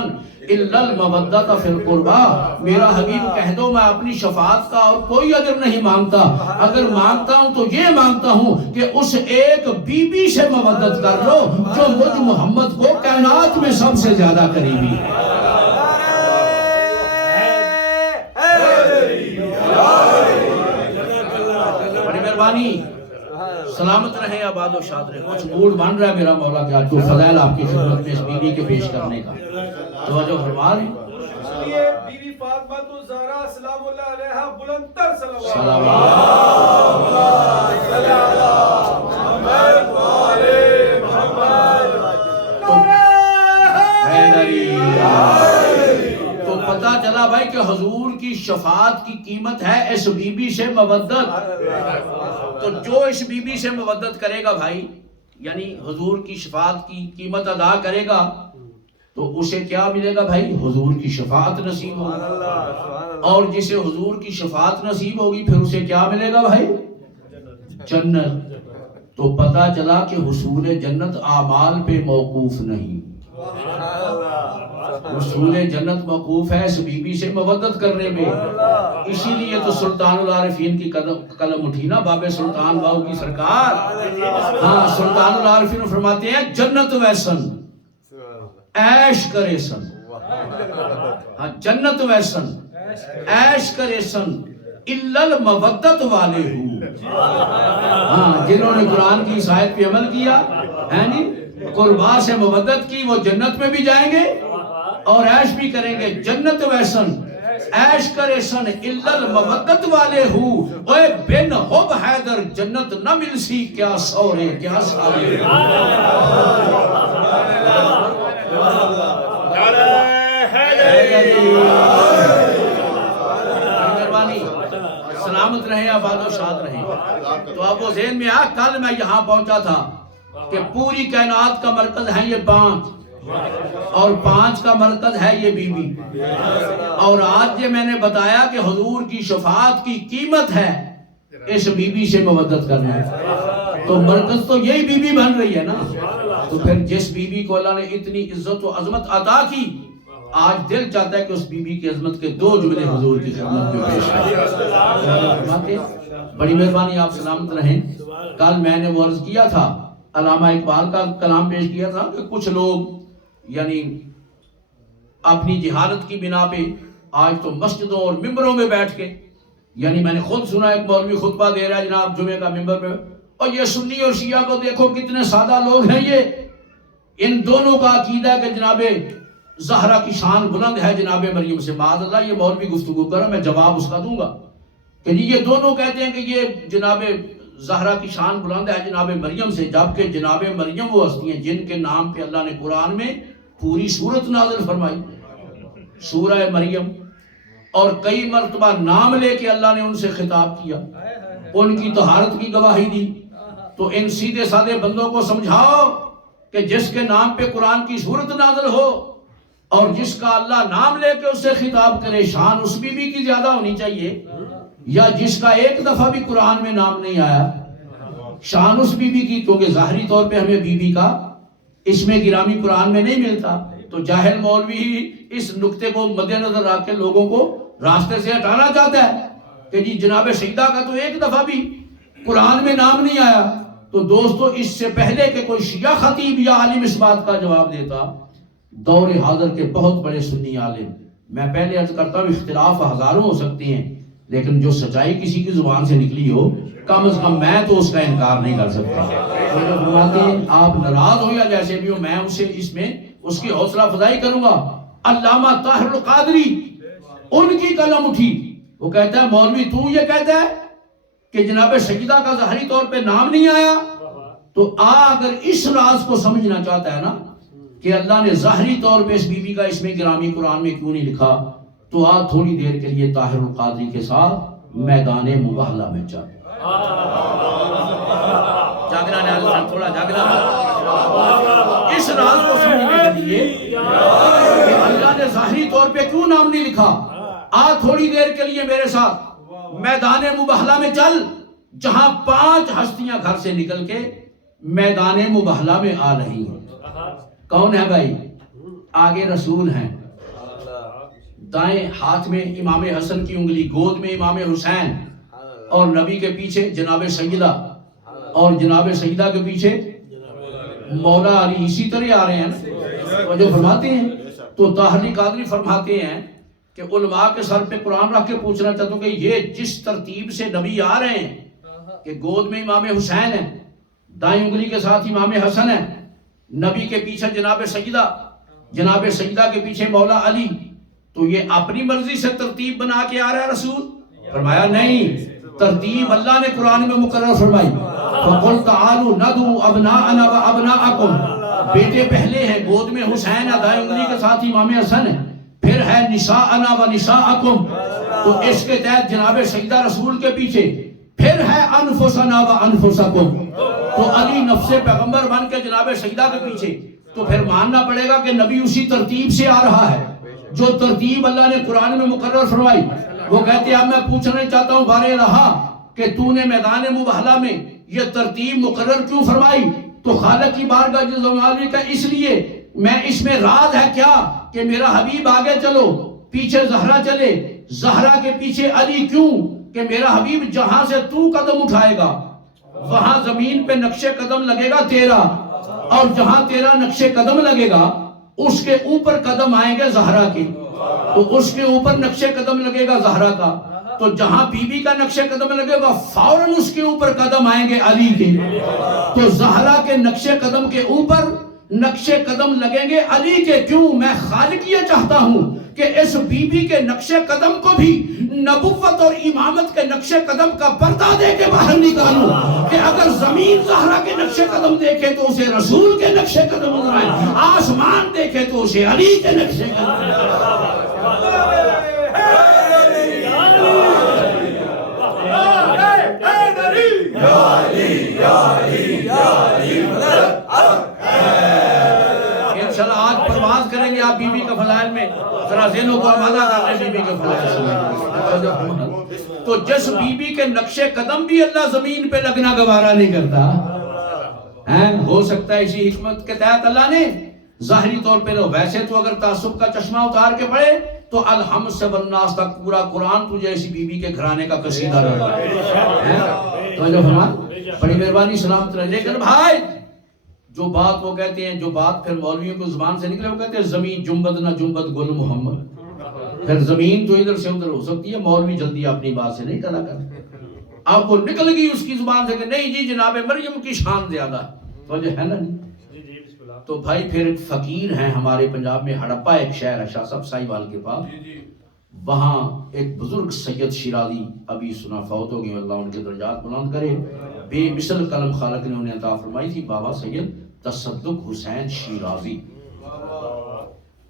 الا المودۃ فی القربى. میرا حبیب کہہ دو میں اپنی شفاعت کا اور کوئی اجر نہیں مانگتا, اگر مانگتا ہوں تو یہ مانگتا ہوں کہ اس ایک بیوی سے مودت کر لو جو مجھ محمد کو کائنات میں سب سے زیادہ قریبی ہے. بڑی مہربانی, سلامت رہے, آباد و شاد رہے. کچھ موڈ بن رہا ہے میرا مولا کہ آج کو فضائل آپ کی خدمت میں اس بیوی کے پیش کرنے کا. توجہ فرما رہے اس لیے بیوی فاطمہ الزہرا سلام اللہ علیہا بلند تر صلوات تو پتا چلا بھائی کہ حضور کی شفاعت کی قیمت ہے اس بیوی سے مودت. تو جو اس بیوی سے مودت کرے گا بھائی یعنی حضور کی شفاعت کی قیمت ادا کرے گا تو اسے کیا ملے گا بھائی؟ حضور کی شفاعت نصیب ہوگی. اور جسے حضور کی شفاعت نصیب ہوگی پھر اسے کیا ملے گا بھائی؟ جنت. تو پتا چلا کہ حصول جنت اعمال پہ موقوف نہیں, حصول جنت موقوف ہے اس بیوی سے مودت کرنے میں. اسی لیے تو سلطان العارفین کی قلم اٹھی نا باب سلطان باؤ کی سرکار. ہاں, سلطان العارفین فرماتے ہیں جنت ویسن عیش کرے سن. ہاں, جنت ویسن عیش کرے سن الا المودت والے ہوں. ہاں, جنہوں نے قرآن کی اس آیت پہ عمل کیا ہے نی, قربا سے مودت کی, وہ جنت میں بھی جائیں گے اور عیش بھی کریں گے. جنت ویسن عیش کرے سن الا المودت والے ہوں. اے بن حب حیدر جنت نہ مل سی کیا سورے کیا سارے. سلامت رہے, آباد و شاد رہے. تو اب وہ ذہن میں آ, کل میں یہاں پہنچا تھا کہ پوری کائنات کا مرکز ہے یہ 5 اور 5 کا مرکز ہے یہ بیوی. اور آج یہ میں نے بتایا کہ حضور کی شفاعت کی قیمت ہے اس بیوی سے مودت کرنا ہے. تو مرکز تو یہی بیوی بن رہی ہے نا. تو پھر جس بیوی کو اللہ نے اتنی عزت و عظمت عطا کی, آج دل چاہتا ہے کہ اس بیوی کی عظمت کے 2 جملے حضور کی خدمت میں پیش کریں. بڑی مہربانی, آپ سلامت رہیں. کل میں نے وہ عرض کیا تھا علامہ اقبال کا کلام پیش کیا تھا کہ کچھ لوگ یعنی اپنی جہالت کی بنا پہ آج تو مسجدوں اور ممبروں میں بیٹھ کے، یعنی میں نے خود سنا ایک مولوی خطبہ دے رہا ہے جناب جمعے کا ممبر پہ، اور یہ سنی اور شیعہ کو دیکھو کتنے سادہ لوگ ہیں، یہ ان دونوں کا عقیدہ ہے کہ جناب زہرا کی شان بلند ہے جناب مریم سے۔ معاذ اللہ، یہ مولوی گفتگو کر رہا، میں جواب اس کا دوں گا کہ جی یہ دونوں کہتے ہیں کہ یہ جناب زہرا کی شان بلند ہے جناب مریم سے، جبکہ جناب مریم وہ ہستی ہیں جن کے نام پہ اللہ نے قرآن میں پوری سورت نازل فرمائی، سورہ مریم، اور کئی مرتبہ نام لے کے اللہ نے ان سے خطاب کیا، ان کی طہارت کی گواہی دی۔ تو ان سیدھے سادے بندوں کو سمجھاؤ کہ جس کے نام پہ قرآن کی سورت نازل ہو اور جس کا اللہ نام لے کے اس سے خطاب کرے، شان اس بی بی کی زیادہ ہونی چاہیے، یا جس کا ایک دفعہ بھی قرآن میں نام نہیں آیا شان اس بی بی کی، کیونکہ ظاہری طور پہ ہمیں بی بی کا اسم گرامی قرآن میں نہیں ملتا۔ تو جاہل مولوی اس نقطے کو مد نظر رکھ کے لوگوں کو راستے سے ہٹانا چاہتا ہے کہ جی جناب سیدہ کا تو ایک دفعہ بھی قرآن میں نام نہیں آیا۔ تو دوستو، اس سے پہلے کہ کوئی شیعہ خطیب یا عالم اس بات کا جواب دیتا، دور حاضر کے بہت بڑے سنی عالم، میں پہلے عرض کرتا ہوں اختلاف ہزاروں ہو سکتے ہیں، لیکن جو سچائی کسی کی زبان سے نکلی ہو، کم از کم میں تو اس کا انکار نہیں کر سکتا۔ تو جب فرماتے ہیں آپ ناراض ہو یا جیسے بھی ہو، میں اسے اس میں اس کی حوصلہ افزائی کروں گا۔ علامہ طاہر القادری، ان کی قلم اٹھی، وہ کہتا ہے مولوی تو یہ کہتا ہے کہ جناب سیدہ کا ظاہری طور پہ نام نہیں آیا، تو اگر اس راز کو سمجھنا چاہتا ہے نا کہ اللہ نے ظاہری طور پہ اس بی بی کا اسم گرامی قرآن میں کیوں نہیں لکھا، تو آج تھوڑی دیر کے لیے طاہر القادری کے ساتھ میدان مباہلہ میں چل جاگنا نے تھوڑا جاگنا اس راز کو سمجھنے کے لیے کہ اللہ نے ظاہری طور پہ کیوں نام نہیں لکھا، آج تھوڑی دیر کے لیے میرے ساتھ میدان مباہلہ میں چل، جہاں 5 ہستیاں گھر سے نکل کے میدان مباہلہ میں آ رہی ہیں۔ کون ہے بھائی؟ آگے رسول ہیں، دائیں ہاتھ میں امام حسن کی انگلی، گود میں امام حسین، اور نبی کے پیچھے جناب سیدہ، اور جناب سیدہ کے پیچھے مولا علی، اسی طرح آ رہے ہیں اور جو فرماتے ہیں۔ تو طاہر قادری فرماتے ہیں کہ علماء کے سر پہ قرآن رکھ کے پوچھنا چاہتا ہوں کہ یہ جس ترتیب سے نبی آ رہے ہیں کہ گود میں امام حسین ہے، دائیں انگلی کے ساتھ امام حسن ہے، نبی کے پیچھے جناب سیدہ، جناب سیدہ کے پیچھے مولا علی، تو یہ اپنی مرضی سے ترتیب بنا کے آ رہا ہے رسول؟ فرمایا نہیں، ترتیب اللہ نے قرآن میں مقرر فرمائی، فَقُلْ تَعَالُوا نَدْعُوا أَبْنَاءَنَا وَأَبْنَاءَكُمْ، بیٹے پہلے ہیں، گود میں حسین ہے، دائیں انگلی کے ساتھ امام حسن ہے، پھر ہے نساءنا و نساءکم، تو اس کے تحت جناب سیدہ رسول کے پیچھے، پھر ہے انفسنا و انفسکم، تو علی نفس پیغمبر بن کے جناب سیدہ کے پیچھے، تو پھر ماننا پڑے گا کہ نبی اسی ترتیب سے آ رہا ہے جو ترتیب اللہ نے قرآن میں مقرر فرمائی۔ وہ کہتے ہیں اب میں پوچھنا چاہتا ہوں بارے رہا کہ تو نے میدان مباہلہ میں یہ ترتیب مقرر کیوں فرمائی؟ تو خالق کی بارگاہ جل جلالہ کا اس لیے، میں اس میں راز ہے کیا کہ میرا حبیب آگے چلو پیچھے زہرا چلے، زہرا کے پیچھے علی کیوں کہ میرا حبیب جہاں سے تو قدم اٹھائے گا وہاں زمین پہ نقش قدم لگے گا تیرا، اور جہاں تیرا نقش قدم لگے گا اس کے اوپر قدم آئیں گے زہرا کے، تو اس کے اوپر نقش قدم لگے گا زہرا کا، تو جہاں بی بی کا نقش قدم لگے گا فوراً اس کے اوپر قدم آئیں گے علی کے، تو زہرا کے نقش قدم کے اوپر نقش قدم لگیں گے علی کے۔ کیوں؟ میں خالق یہ چاہتا ہوں کہ اس بی بی کے نقش قدم کو بھی نبوت اور امامت کے نقش قدم کا پردہ دے کے باہر نکالوں، کہ اگر زمین زہرا کے نقش قدم دیکھے تو اسے رسول کے نقش قدم نظر آئے، آسمان دیکھے تو اسے علی کے نقش قدم نظر آئے۔ انشاءاللہ آج پرواز کریں گے آپ بی بی کے فضائل میں، ذرا ذہنوں کو آمادہ کرنے بی بی کے فضائل سے۔ تو جس بی بی کے نقش قدم بھی اللہ زمین پہ لگنا گوارا نہیں کرتا، ہو سکتا ہے اسی حکمت کے تحت اللہ نے ظاہری طور پہ لو، ویسے تو اگر تعصب کا چشمہ اتار کے پڑھے تو الحمد سے والناس تک پورا قرآن تجھے ایسی بی بی کے گھرانے کا قصیدہ رہا ہے۔ تو جو فرمان بڑی مہربانی سلامت رہے، لیکن بھائی جو بات وہ کہتے ہیں، جو بات پھر مولویوں کو زبان سے نکلے، وہ کہتے ہیں زمین جنبد نہ جنبد گل محمد. پھر زمین تو ادھر سے ادھر ہو سکتی ہے، مولوی جلدی اپنی بات سے نہیں ٹلا کرتے. اب وہ نکل گئی اس کی زبان سے کہ نہیں جی جناب مریم کی شان زیادہ ہے، تو جو ہے نا. تو بھائی پھر ایک فقیر ہیں ہمارے پنجاب میں، ہڑپا ایک شہر ہے شاہ صاحب ساہیوال کے پاس، وہاں ایک بزرگ سید شیرازی ابھی سنا فوت ہو گئے، اللہ ان کے درجات بلند کرے. بے مثل قلم خالق نے انہیں عطا فرمائی تھی، بابا سید تصدق حسین شیرازی.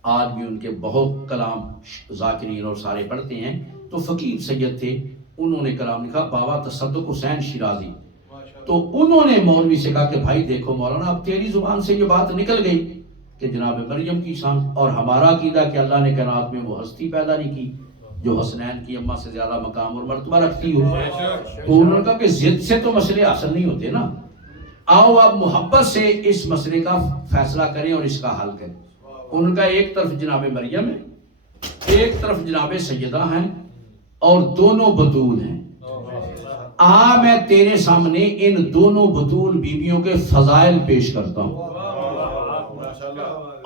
آج بھی ان کے بہت کلام ذاکرین اور سارے پڑھتے ہیں. تو فقیر سید تھے، انہوں نے کلام لکھا بابا تصدق حسین شیرازی. تو انہوں نے مولوی سے کہا کہ بھائی دیکھو مولانا، اب تیری زبان سے یہ بات نکل گئی کہ جناب مریم کی شان، اور ہمارا عقیدہ کہ اللہ نے کائنات میں وہ ہستی پیدا نہیں کی جو حسنین کی اماں سے زیادہ مقام اور مرتبہ رکھتی ہو. تو انہوں نے کہا کہ ضد سے تو مسئلے حاصل نہیں ہوتے نا، آؤ آپ محبت سے اس مسئلے کا فیصلہ کریں اور اس کا حل کریں. ان کا ایک طرف جناب مریم ہے، ایک طرف جناب سیدہ ہیں، اور دونوں بطول ہیں. میں تیرے سامنے ان دونوں بطول بیویوں کے فضائل پیش کرتا ہوں،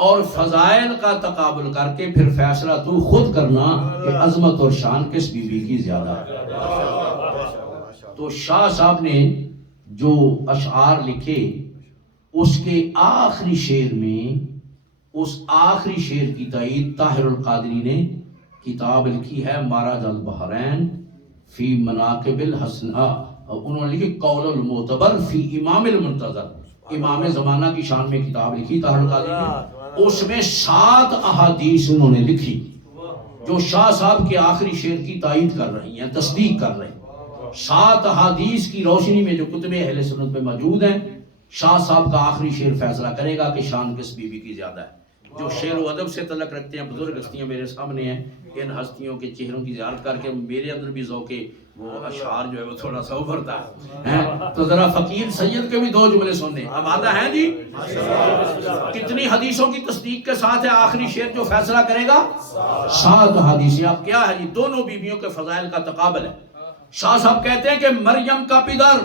اور فضائل کا تقابل کر کے پھر فیصلہ تو خود کرنا کہ عظمت اور شان کس بیوی کی زیادہ ہے. تو شاہ صاحب نے جو اشعار لکھے، اس کے آخری شعر میں، اس آخری شعر کی تائید طاہر القادری نے کتاب لکھی ہے ماراج البحرین فی مناقب الحسناء. انہوں نے لکھی قول المعتبر فی امام المنتظر، امام زمانہ کی شان میں کتاب لکھی طاہر القادری نے. اس میں 7 احادیث انہوں نے لکھی جو شاہ صاحب کے آخری شعر کی تائید کر رہی ہیں، تصدیق کر رہی ہیں. 7 احادیث کی روشنی میں جو کتب اہل سنت میں موجود ہیں، شاہ صاحب کا آخری شعر فیصلہ کرے گا کہ شان کس بیوی کی زیادہ ہے. جو شعر و ادب سے تعلق رکھتے ہیں، بزرگ ہستیاں میرے سامنے ہیں، ان ہستیوں کے چہروں کی زیارت کر کے میرے اندر بھی ذوق وہ اشعار جو ہے وہ تھوڑا سا ابھرتا ہے. تو ذرا فقیر سید کے بھی 2 جملے سننے. اب آتا ہے جی کتنی حدیثوں کی تصدیق کے ساتھ ہے آخری شعر جو فیصلہ کرے گا؟ 7 حدیثیں. اب کیا ہے جی؟ دونوں بیویوں کے فضائل کا تقابل ہے. شاہ صاحب کہتے ہیں کہ مریم کا پدر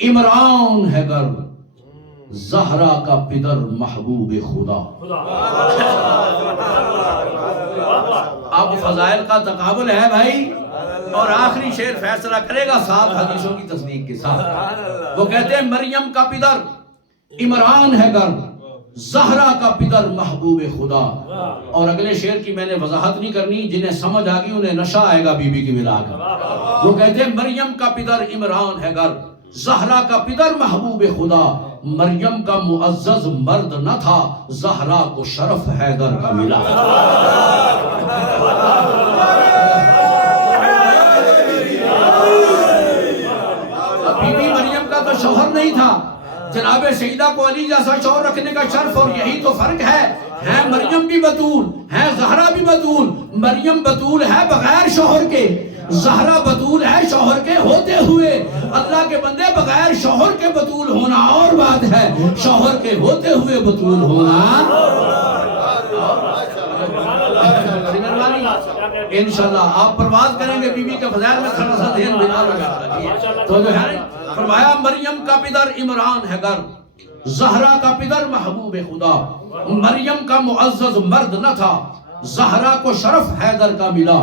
عمران ہے گر، زہرا کا پدر محبوب خدا. اب فضائل کا تقابل ہے بھائی، اور آخری شعر فیصلہ کرے گا 7 حدیثوں کی تصدیق کے ساتھ. وہ کہتے ہیں مریم کا پدر عمران ہے گر، زہرا کا پدر محبوب خدا. اور اگلے شعر کی میں نے وضاحت نہیں کرنی، جنہیں سمجھ آگی انہیں نشہ آئے گا بی بی کی ملا کر. وہ کہتے ہیں مریم کا پدر عمران ہے گر، زہرا کا پدر محبوب خدا. مریم کا معزز مرد نہ تھا، زہرا کو شرف حیدر کا ملا. بی بی مریم کا تو شوہر نہیں تھا، جناب سیدہ کو علی جیسا شوہر رکھنے کا شرف، اور یہی تو فرق ہے مریم بھی بتول ہے، زہرا بھی بتول. مریم بتول ہے بغیر شوہر کے، زہرا بتول ہے شوہر کے ہوتے ہوئے. اللہ کے بندے بغیر شوہر کے بتول ہونا اور بات ہے، شوہر کے ہوتے ہوئے بتول ہونا. انشاءاللہ آپ پرواز کریں گے بی بی کے فضائل میں، تھوڑا سا ذہن بنا لگا. تو جو ہے فرمایا مریم کا پدر عمران ہے گر، زہرا کا پدر محبوب خدا. مریم کا معزز مرد نہ تھا، زہرا کو شرف حیدر کا ملا.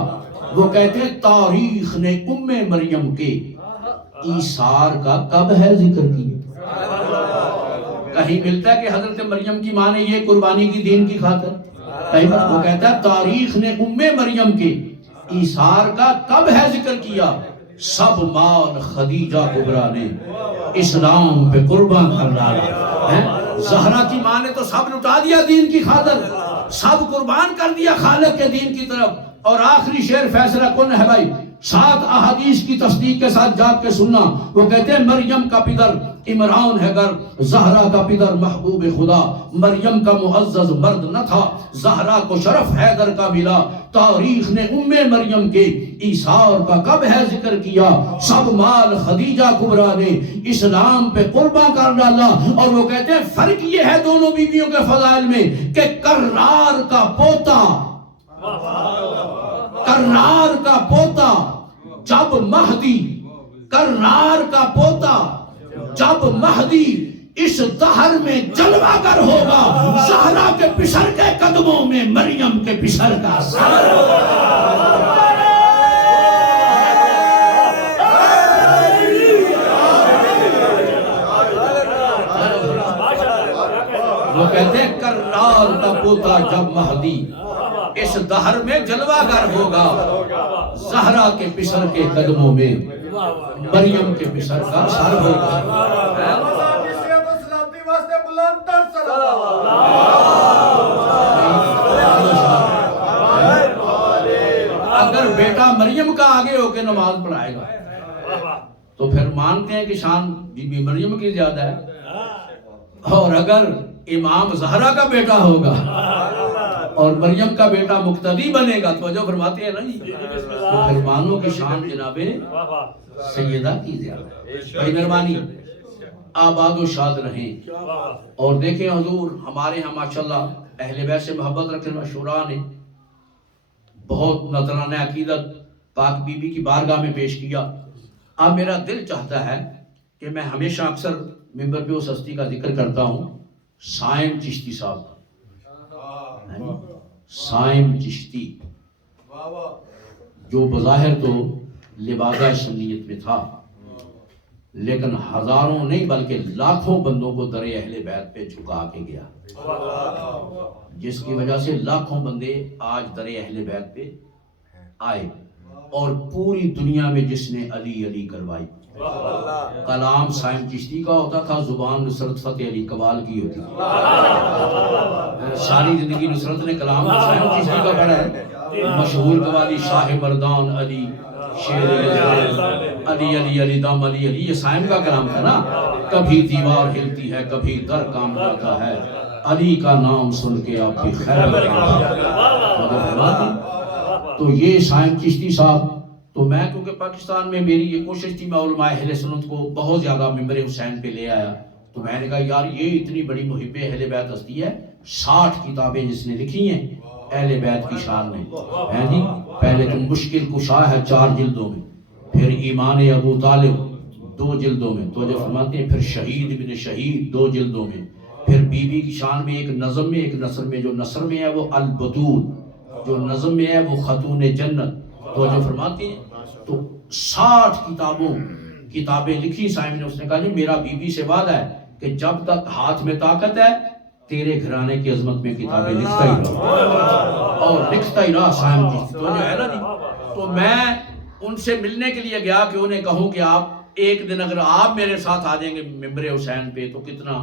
وہ کہتے ہیں تاریخ نے مریم کے ایثار کا کب ہے ذکر کیا؟ کہیں ملتا ہے کہ حضرت مریم کی ماں نے یہ قربانی کی دین کی خاطر؟ کہیں وہ کہتا ہے تاریخ نے مریم کے ایثار کا کب ہے ذکر کیا؟ سب مال خدیجہ کبریٰ نے اسلام پہ قربان کر ڈالا. زہرا کی ماں نے تو سب لٹا دیا دین کی خاطر، سب قربان کر دیا خالق کے دین کی طرف. اور آخری شعر فیصلہ کن ہے بھائی، 7 احادیث کی تصدیق کے ساتھ جاگ کے سننا. وہ کہتے ہیں مریم کا پدر عمران ہے گر، زہرا کا پدر محبوب خدا. مریم کا معزز مرد نہ تھا، زہرا کو شرف حیدر کا ملا. تاریخ نے مریم کے ایثار کا کب ہے ذکر کیا؟ سب مال خدیجہ کبریٰ نے اسلام پہ قربان کر ڈالا. اور وہ کہتے ہیں فرق یہ ہے دونوں بیویوں کے فضائل میں کہ کرار کا پوتا، کرار کا پوتا جب مہدی، کرار کا پوتا جب مہدی اس دہر میں جلوہ گر ہوگا زہرا کے پسر کے قدموں میں مریم کے پسر کا سر وہ کہتے ہیں کرنار کا پوتا جب مہدی اس دہر میں جلوہ گر ہوگا زہرا کے پسر کے قدموں میں مریم کے پسر کا سر ہوگا. اگر بیٹا مریم کا آگے ہو کے نماز پڑھائے گا تو پھر مانتے ہیں کہ شان بی بی مریم کی زیادہ ہے. اور اگر امام زہرا کا بیٹا ہوگا اور مریم کا بیٹا مقتدی بنے گا تو جو فرماتے ہیں نا جی تو پھر مانو کہ شان جناب سیدہ کی زیادہ ہے. بڑی مہربانی، آباد و شاد رہیں. اور دیکھیں حضور ہمارے ہاں ماشاءاللہ اہل بیت سے محبت رکھنے والے شورا نے بہت نذرانہ عقیدت پاک بی بی کی بارگاہ میں پیش کیا. اب میرا دل چاہتا ہے کہ میں ہمیشہ اکثر ممبر پہ اس ہستی کا ذکر کرتا ہوں، سائم چشتی صاحب. سائم چشتی جو بظاہر تو لبادہ سنیت میں تھا لیکن ہزاروں نہیں بلکہ لاکھوں بندوں کو در اہل بیت پہ جھکا کے گیا، جس کی وجہ سے لاکھوں بندے آج در اہل بیت پہ آئے. اور پوری دنیا میں جس نے علی علی کروائی، کلام سائم چشتی کا ہوتا تھا، زبان نصرت فتح علی قبال کی ہوتی تھی. ساری زندگی نصرت نے کلام سائم چشتی کا پڑھا ہے. مشہور قوالی شاہ مردان علی شیر علی علی علی دم علی علی، یہ سائم کا کلام تھا نا. کبھی دیوار ہلتی ہے کبھی در کام جاتا ہے، علی کا نام سن کے آپ کی خیر. تو یہ سائم چشتی صاحب، تو میں کیونکہ پاکستان میں میری یہ کوشش تھی میں علماء اہل سنت کو بہت زیادہ ممبر حسین پہ لے آیا. تو میں نے کہا یار یہ اتنی بڑی محب اہل بیت ہستی ہے، 60 کتابیں جس نے لکھی ہیں اہل بیت کی شان میں ہیں جی. پہلے تو مشکل کشا ہے 4 جلدوں میں، پھر ایمان ابو طالب 2 جلدوں میں تو جو فرماتے ہیں، پھر شہید ابن شہید 2 جلدوں میں، پھر بی بی کی شان میں ایک نظم میں، ایک نثر میں. جو نثر میں ہے وہ البتول، جو نظم میں ہے وہ خاتون جنت. تو جو فرماتے ہیں تو 60 کتابیں لکھی سائم نے. اس نے کہا جی میرا بی بی سے وعدہ ہے کہ جب تک ہاتھ میں طاقت ہے تیرے گھرانے کی عظمت میں کتابیں لکھتا ہی رہا اور لکھتا ہی رہا سائم جی. تو جو ہے نا جی، تو میں ان سے ملنے کے لیے گیا کہ انہیں کہوں کہ آپ ایک دن اگر آپ میرے ساتھ آ جائیں گے ممبر حسین پہ تو کتنا.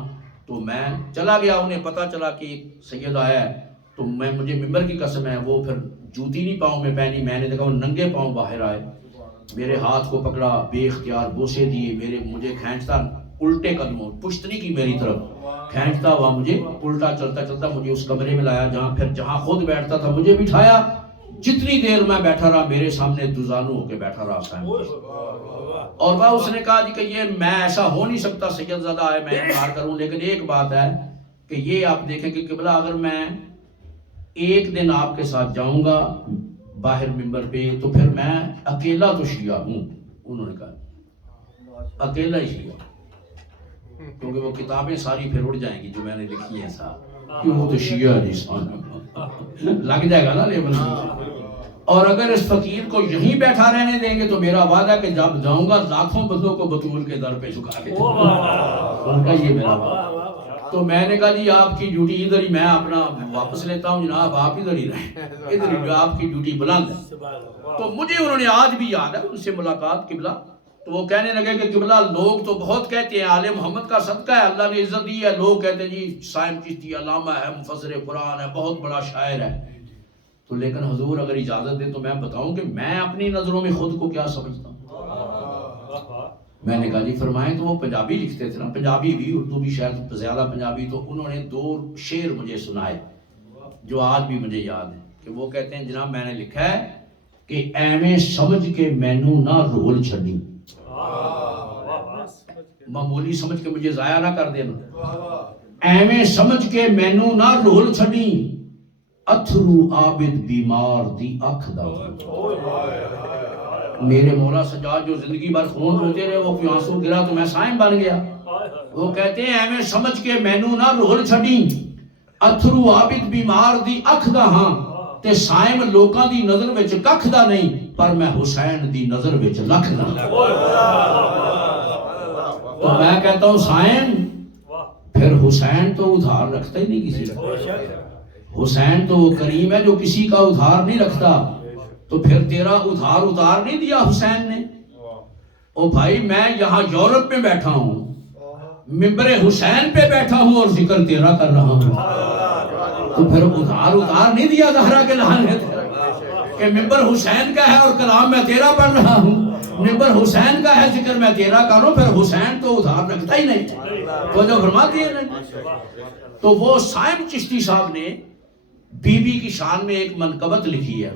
تو میں چلا گیا، انہیں پتا چلا کہ سید آیا ہے. تو مجھے ممبر کی قسم ہے وہ پھر جوتی نہیں پاؤں میں پہنی، میں نے دیکھا وہ ننگے پاؤں باہر آئے، میرے ہاتھ کو پکڑا، بے اختیار بوسے دیے، مجھے کھینچتا الٹے قدموں، پشت نہیں کی میری طرف، کھینچتا ہوا مجھے الٹا چلتا چلتا مجھے اس کمرے میں لایا جہاں خود بیٹھتا تھا مجھے بٹھایا. جتنی دیر میں بیٹھا رہا میرے سامنے دوزانو ہو کے بیٹھا رہا. اور وہ اس نے کہا جی کہ یہ میں ایسا ہو نہیں سکتا، سید زادہ ہے میں انکار کروں، لیکن ایک بات ہے کہ یہ آپ دیکھیں کہ قبلہ اگر میں ایک دن آپ کے ساتھ جاؤں گا باہر ممبر پہ تو پھر میں اکیلا تو شیعہ ہوں. انہوں نے کہا اکیلا ہی شیعہ، کیونکہ وہ کتابیں ساری پھر اڑ جائیں گی جو میں نے لکھی ہیں صاحب، کیوں وہ تو شیعہ لگ جائے گا نا لیبل. اور اگر اس فقیر کو یہیں بیٹھا رہنے دیں گے تو میرا وعدہ کہ جب جاؤں گا لاکھوں بندوں کو بطول کے در پہ جھکا کے ان کا یہ میرا وعدہ. تو میں نے کہا جی آپ کی ڈیوٹی ادھر ہی، میں اپنا واپس لیتا ہوں جناب، آپ ادھر ہی رہیں، ادھر ہی آپ کی ڈیوٹی بلند ہے. تو مجھے انہوں نے آج بھی یاد ہے ان سے ملاقات قبلہ. تو وہ کہنے لگے کہ قبلہ لوگ تو بہت کہتے ہیں آل محمد کا صدقہ ہے اللہ نے عزت دی ہے، لوگ کہتے ہیں جی سائم چشتی علامہ ہے، مفسر قرآن ہے، بہت بڑا شاعر ہے. تو لیکن حضور اگر اجازت دیں تو میں بتاؤں کہ میں اپنی نظروں میں خود کو کیا سمجھتا ہوں. میں نے کہا جی فرمائیں. تو وہ پنجابی لکھتے تھے نا، پنجابی بھی اردو بھی شاید زیادہ پنجابی. تو انہوں نے 2 شعر مجھے سنائے جو آج بھی مجھے یاد ہے کہ وہ کہتے ہیں جناب میں نے لکھا ہے کہ ایویں سمجھ کے مینوں نہ رول چھڈی، معمولی سمجھ کے مجھے ضائع نہ کر دینا، ایویں سمجھ کے مینوں نہ رول چھڈی، اتھرو عابد بیمار دی اکھ دا. میرے مولا سجاد جو زندگی بھر خون روتے رہے وہ کوئی آنسو گرا تو میں سائم بن گیا. وہ کہتے ہیں ایویں سمجھ کے مینوں نہ رول چھڈی اتھرو عابد بیمار دی اکھ دا ہاں تے سائم لوکاں دی نظر وچ ککھ دا نہیں پر میں حسین دی نظر وچ لکھ دا تو میں کہتا ہوں سائم پھر حسین تو ادھار رکھتا ہی نہیں کسی کا حسین تو وہ کریم ہے جو کسی کا ادھار نہیں رکھتا تو پھر تیرا ادھار اتار نہیں دیا حسین نے او بھائی میں یہاں یورپ میں بیٹھا ہوں ممبر حسین پہ بیٹھا ہوں اور ذکر تیرا کر رہا ہوں تو پھر ادھار اتار نہیں دیا زہرا کے لحاظ کہ ممبر حسین کا ہے اور کلام میں تیرا پڑھ رہا ہوں ممبر حسین کا ہے ذکر میں تیرا کروں پھر حسین تو ادھار رکھتا ہی نہیں تو جو فرماتی ہے تو وہ سائم چشتی صاحب نے بی بی کی شان میں ایک منقبت لکھی ہے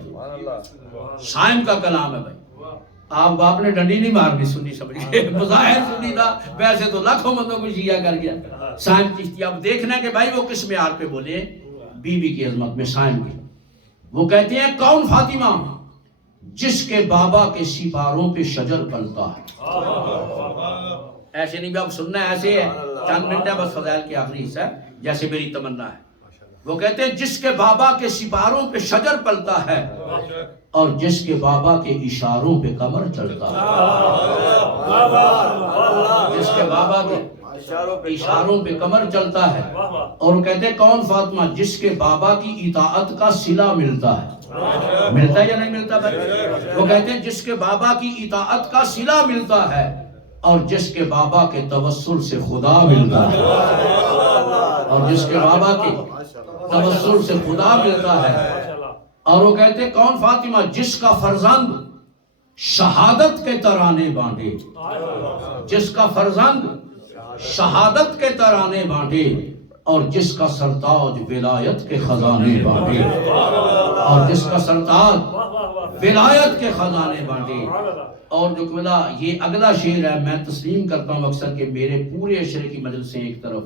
سائم کا کلام ہے بھائی آپ باپ نے ڈنڈی نہیں مارنی سنی سمجھے مظاہر سنی تھا ویسے تو لاکھوں بندوں کو شیعہ کر گیا سائم چشتی اب دیکھنا کہ بھائی وہ کس معیار پہ بولے بی بی کی عظمت میں سائم کی وہ کہتے ہیں کون فاطمہ جس کے بابا کے سپاروں پہ شجر پلتا ہے ایسے نہیں بھی اب سننا ہے ایسے ہے چند منٹ ہے بس فضائل کے آخری حصہ ہے جیسے میری تمنا ہے وہ کہتے ہیں جس کے بابا کے سپاروں پہ شجر پلتا ہے اور جس کے بابا کے اشاروں پہ قمر چڑھتا ہے جس کے بابا کے اشاروں پہ قمر چلتا ہے اور کہتے ہیں کون فاطمہ جس کے بابا کی اطاعت کا صلہ ملتا ہے ملتا ہے یا نہیں ملتا بھائی وہ کہتے ہیں جس کے بابا کی اطاعت کا صلہ ملتا ہے اور جس کے بابا کے توسل سے خدا ملتا ہے اور جس کے بابا کے توسل سے خدا ملتا ہے اور وہ کہتے ہیں کون فاطمہ جس کا فرزند شہادت کے ترانے بانٹے جس کا فرزند شہادت کے ترانے بانٹے اور جس کا سرتاج ولایت کے خزانے بانٹے اور جس کا سرتاج ولایت کے خزانے بانٹے اور جو کملا یہ اگلا شعر ہے میں تسلیم کرتا ہوں اکثر کہ میرے پورے اشرے کی مجلس سے ایک طرف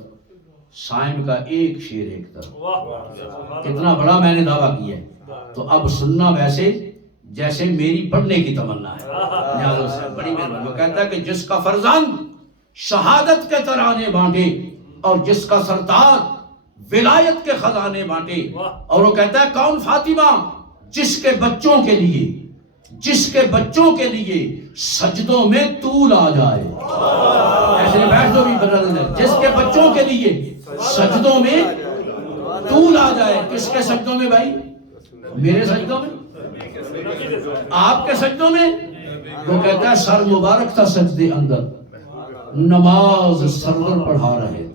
سائم کا ایک شعر ایک طرف کتنا بڑا میں نے دعویٰ کیا ہے تو اب سننا ویسے جیسے میری پڑھنے کی تمنا ہے بڑی مہربانی وہ کہتا ہے کہ جس کا فرزند شہادت کے ترانے بانٹے اور جس کا سرتاج ولایت کے خزانے بانٹے اور وہ کہتا ہے کون فاطمہ جس کے بچوں کے لیے سجدوں میں طول آ جائے ایسے نہیں بیٹھ دو بھی بدل جس کے بچوں کے لیے سجدوں میں طول آ جائے کس کے سجدوں میں بھائی میرے سجدوں میں آپ کے سجدوں میں وہ کہتا ہے سر مبارک تھا سجدے اندر نماز سرور پڑھا رہے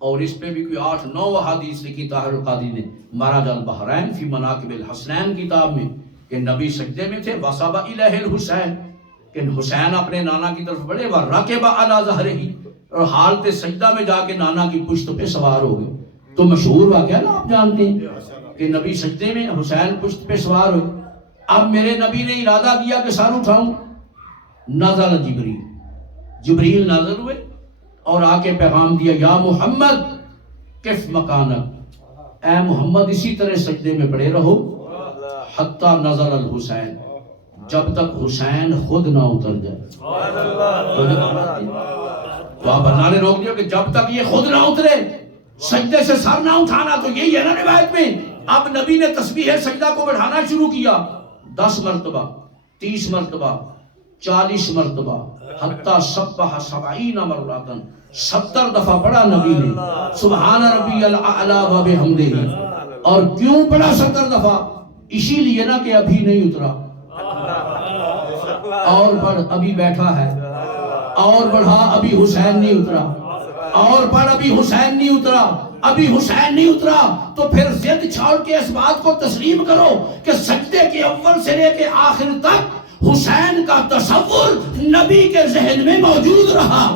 اور اس پہ بھی کوئی 8-9 احادیث لکھی طاہر القادری نے مراج البحرین فی مناقب الحسنین کتاب میں کہ نبی سجدے میں تھے وصب الیہ الحسین کہ حسین اپنے نانا کی طرف بڑھے ورکب علی ظہرہ اور حالت سجدہ میں جا کے نانا کی پشت پہ سوار ہو گئے تو مشہور واقعہ نا آپ جانتے ہیں کہ نبی سجدے میں حسین پشت پہ سوار ہوئے اب میرے نبی نے ارادہ کیا کہ سر اٹھاؤں نزل جبریل نازل ہوئے اور آ کے پیغام دیا یا محمد کف مکانک اے محمد اسی طرح سجدے میں پڑے رہو حتی نزل الحسین جب تک حسین خود نہ اتر جائے تو آپ اللہ نے روک دیا کہ جب تک یہ خود نہ اترے سجدے سے سر نہ اٹھانا تو یہی ہے نا روایت میں اب نبی نے تسبیح سجدہ کو بڑھانا شروع کیا 10 مرتبہ 30 مرتبہ 40 مرتبہ حتی سبح 70 مرتبہ 70 دفعہ پڑھا نبی نے سبحان ربی الاعلی و بحمدہ اور کیوں پڑھا 70 دفعہ اسی لیے نا کہ ابھی نہیں اترا اور پڑھ ابھی بیٹھا ہے اور بڑھا ابھی حسین نہیں اترا اور پڑھ ابھی حسین نہیں اترا ابھی حسین نہیں اترا تو پھر ضد چھوڑ کے اس بات کو تسلیم کرو کہ سجدے کے اول سے لے کے آخر تک حسین کا تصور نبی کے ذہن میں موجود رہا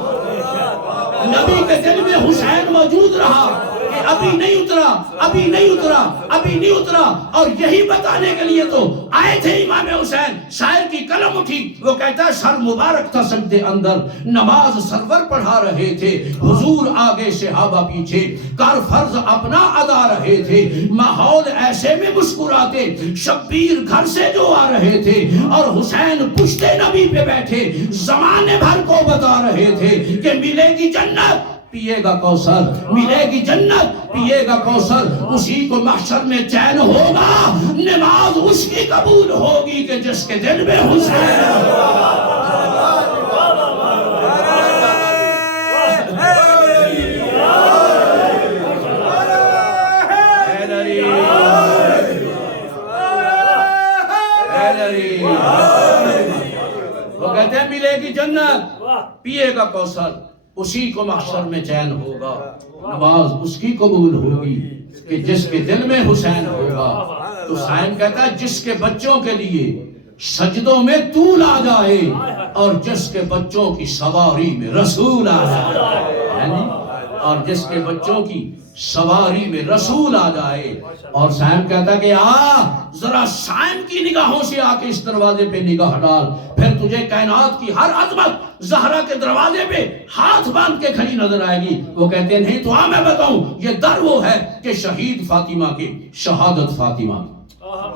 نبی کے دل میں حسین موجود رہا کہ ابھی نہیں اترا، ابھی نہیں اترا، ابھی نہیں اترا. اور یہی بتانے کے لیے تو آئے تھے امام حسین. شاعر کی قلم اٹھی، وہ کہتا ہے سر مبارک تھا سجدے اندر، نماز سرور پڑھا رہے تھے، حضور آگے صحابہ پیچھے، کر فرض اپنا ادا رہے تھے. ماحول ایسے میں مسکراتے، شبیر گھر سے جو آ رہے تھے اور حسین پشت نبی پہ بیٹھے زمانے بھر کو بتا رہے تھے کہ ملے گی جنت پیے گا کوثر، ملے گی جنت پیے گا کوثر. اسی کو محشر میں چین ہوگا، نماز اس کی قبول ہوگی کہ جس کے دل میں حسین. وہ کہتے ہیں ملے گی جنت پیے گا کوثر، اسی کو محشر میں چین ہوگا، نماز اس کی قبول ہوگی کہ جس کے دل میں حسین ہوگا. تو حسین کہتا ہے جس کے بچوں کے لیے سجدوں میں طول آ جائے اور جس کے بچوں کی سواری میں رسول آ جائے، اور جس کے بچوں کی سواری میں رسول آ جائے. اور حسین کہتا ہے کہ ذرا شائن کی نگاہوں سے آ کے اس دروازے پہ نگاہ ڈال، پھر تجھے کائنات کی ہر عظمت زہرا کے دروازے پہ ہاتھ باندھ کے کھڑی نظر آئے گی. وہ کہتے ہیں نہیں تو میں بتاؤں یہ در وہ ہے کہ شہید فاطمہ کے، شہادت فاطمہ کی.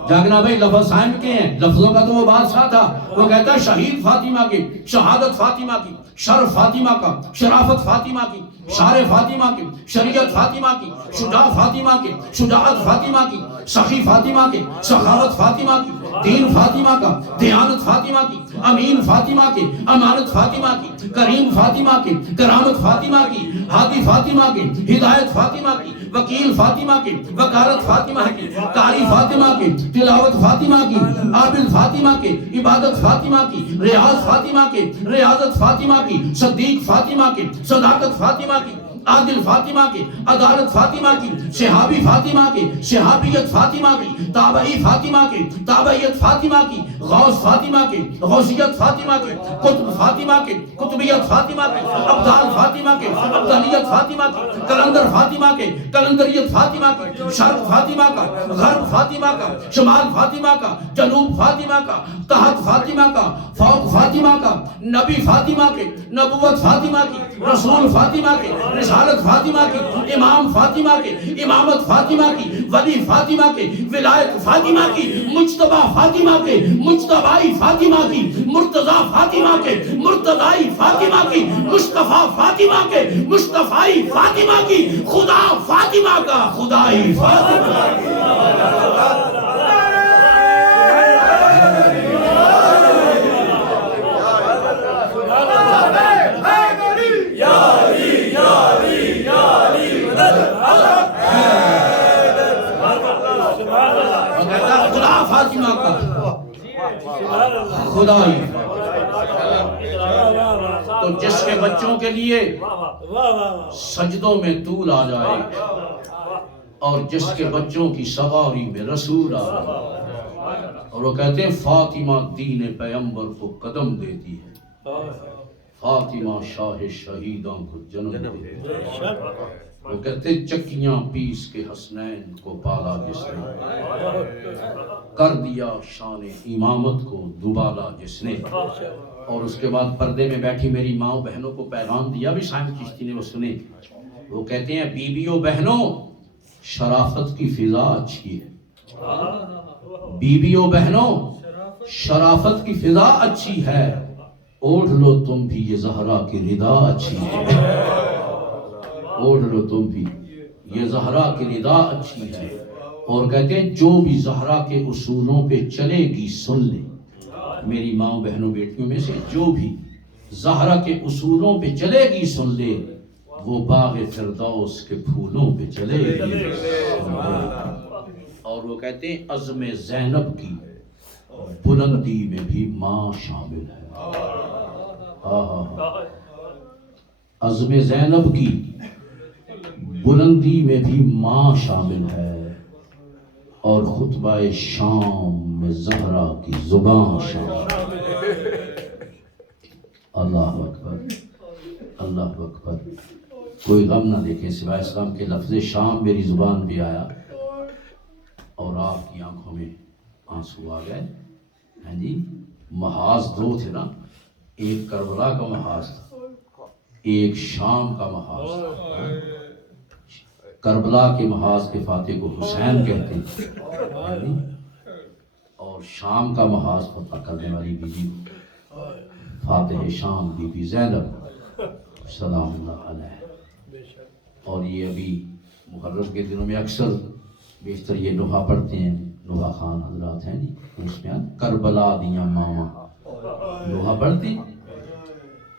جاگنا بھائی لفظ حسین کے ہیں، لفظوں کا تو وہ بادشاہ تھا. وہ کہتا ہے شہید فاطمہ کی، شہادت فاطمہ کی، شرف فاطمہ کا، شرافت فاطمہ کی، شار فاطمہ کی، شریعت فاطمہ کی، شجاع فاطمہ کی، شجاعت فاطمہ کی، سخی فاطمہ کی، سخاوت فاطمہ کی، دین فاطمہ کا، دیانت فاطمہ کی، امین فاطمہ کی، امانت فاطمہ کی، کریم فاطمہ کی، کرامت فاطمہ کی، ہادی فاطمہ کی، ہدایت فاطمہ کی، وکیل فاطمہ کی، وکالت فاطمہ کی، قاری فاطمہ کی، تلاوت فاطمہ کی، عابد فاطمہ کی، عبادت فاطمہ کی، ریاض فاطمہ کی، ریاضت فاطمہ کی، صدیق فاطمہ کی، صداقت فاطمہ کی، عادل فاطمہ کی، عدالت فاطمہ کی، شہابی فاطمہ کی، شہابیت فاطمہ کی، تابعی فاطمہ کی، تابعیت فاطمہ کی، غوث فاطمہ کی، غوثیت فاطمہ کی، قطب فاطمہ کی، قطبیت فاطمہ کی، ابدال فاطمہ کی، ابدالیت فاطمہ کی، کلندر فاطمہ کی، کلندریت فاطمہ کی، شرق فاطمہ کا، غرب فاطمہ کا، شمال فاطمہ کا، جنوب فاطمہ کا، تحت فاطمہ کا، فوق فاطمہ کا، نبی فاطمہ کی، نبوت فاطمہ کی، رسول فاطمہ کی، رسالت فاطمہ کی، امام فاطمہ کی، امامت فاطمہ کی، ولی فاطمہ کی، ولایت فاطمہ کی، مجتبی فاطمہ کی، مجتبائی فاطمہ کی، مرتضی فاطمہ کے، مرتضائی فاطمہ کی، مصطفیٰ فاطمہ کے، مصطفائی فاطمہ کی، خدا فاطمہ کا، خدائی فاطمہ کی. خدا فاطمہ کا، خدائی. تو جس کے بچوں کے لیے سجدوں میں طول آ جائے اور جس کے بچوں کی سواری میں رسول آ جائے. اور وہ کہتے ہیں فاطمہ دین پیغمبر کو قدم دیتی ہے، فاطمہ شاہ شہیدوں کو جنم دیتی ہے. وہ کہتے ہیں چکیاں پیس کے حسنین کو پالا جس نے، کر دیا شان امامت کو دوبالا جس نے. اور اس کے بعد پردے میں بیٹھی میری ماں بہنوں کو پیغام دیا بھی شاہد چشتی نے، وہ سنے. وہ کہتے ہیں بیویوں بہنوں شرافت کی فضا اچھی ہے، بیویوں بہنوں شرافت کی فضا اچھی ہے، اوڑھ لو تم بھی یہ زہرا کی ردا اچھی ہے، اوڑھ لو تم بھی یہ زہرا کی ردا اچھی ہے. اور کہتے ہیں جو بھی زہرا کے اصولوں پہ چلے گی سن لے، میری ماں بہنوں بیٹیوں میں سے جو بھی زہرا کے اصولوں پہ چلے گی سن لے، وہ باغ فردوس کے پھولوں پہ چلے گی. اور وہ کہتے ہیں عزم زینب کی بلندی میں بھی ماں شامل ہے. عزم زینب کی بلندی میں بھی ماں شامل ہے، اور خطبہ شام میں زہرا کی زبان شامل ہے. اللہ اکبر، اللہ اکبر. کوئی غم نہ دیکھیں سوائے اس غم کے لفظ شام میری زبان پہ آیا اور آپ کی آنکھوں میں آنسو آ گئے. ہاں جی محاذ دو تھے نا, ایک کربلا کا محاذ تھا, ایک شام کا محاذ تھا. کربلا کے محاذ کے فاتح کو حسین کہتے ہیں اور شام کا محاذ فتح کرنے والی بی بی فاتح شام بی بی زینب سلام اللہ علیہ. اور یہ ابھی محرم کے دنوں میں اکثر بیشتر یہ نوحہ پڑھتے ہیں, نوحہ خان حضرات ہیں جی, اس میں کربلا دیاں ماما نوحہ پڑھتے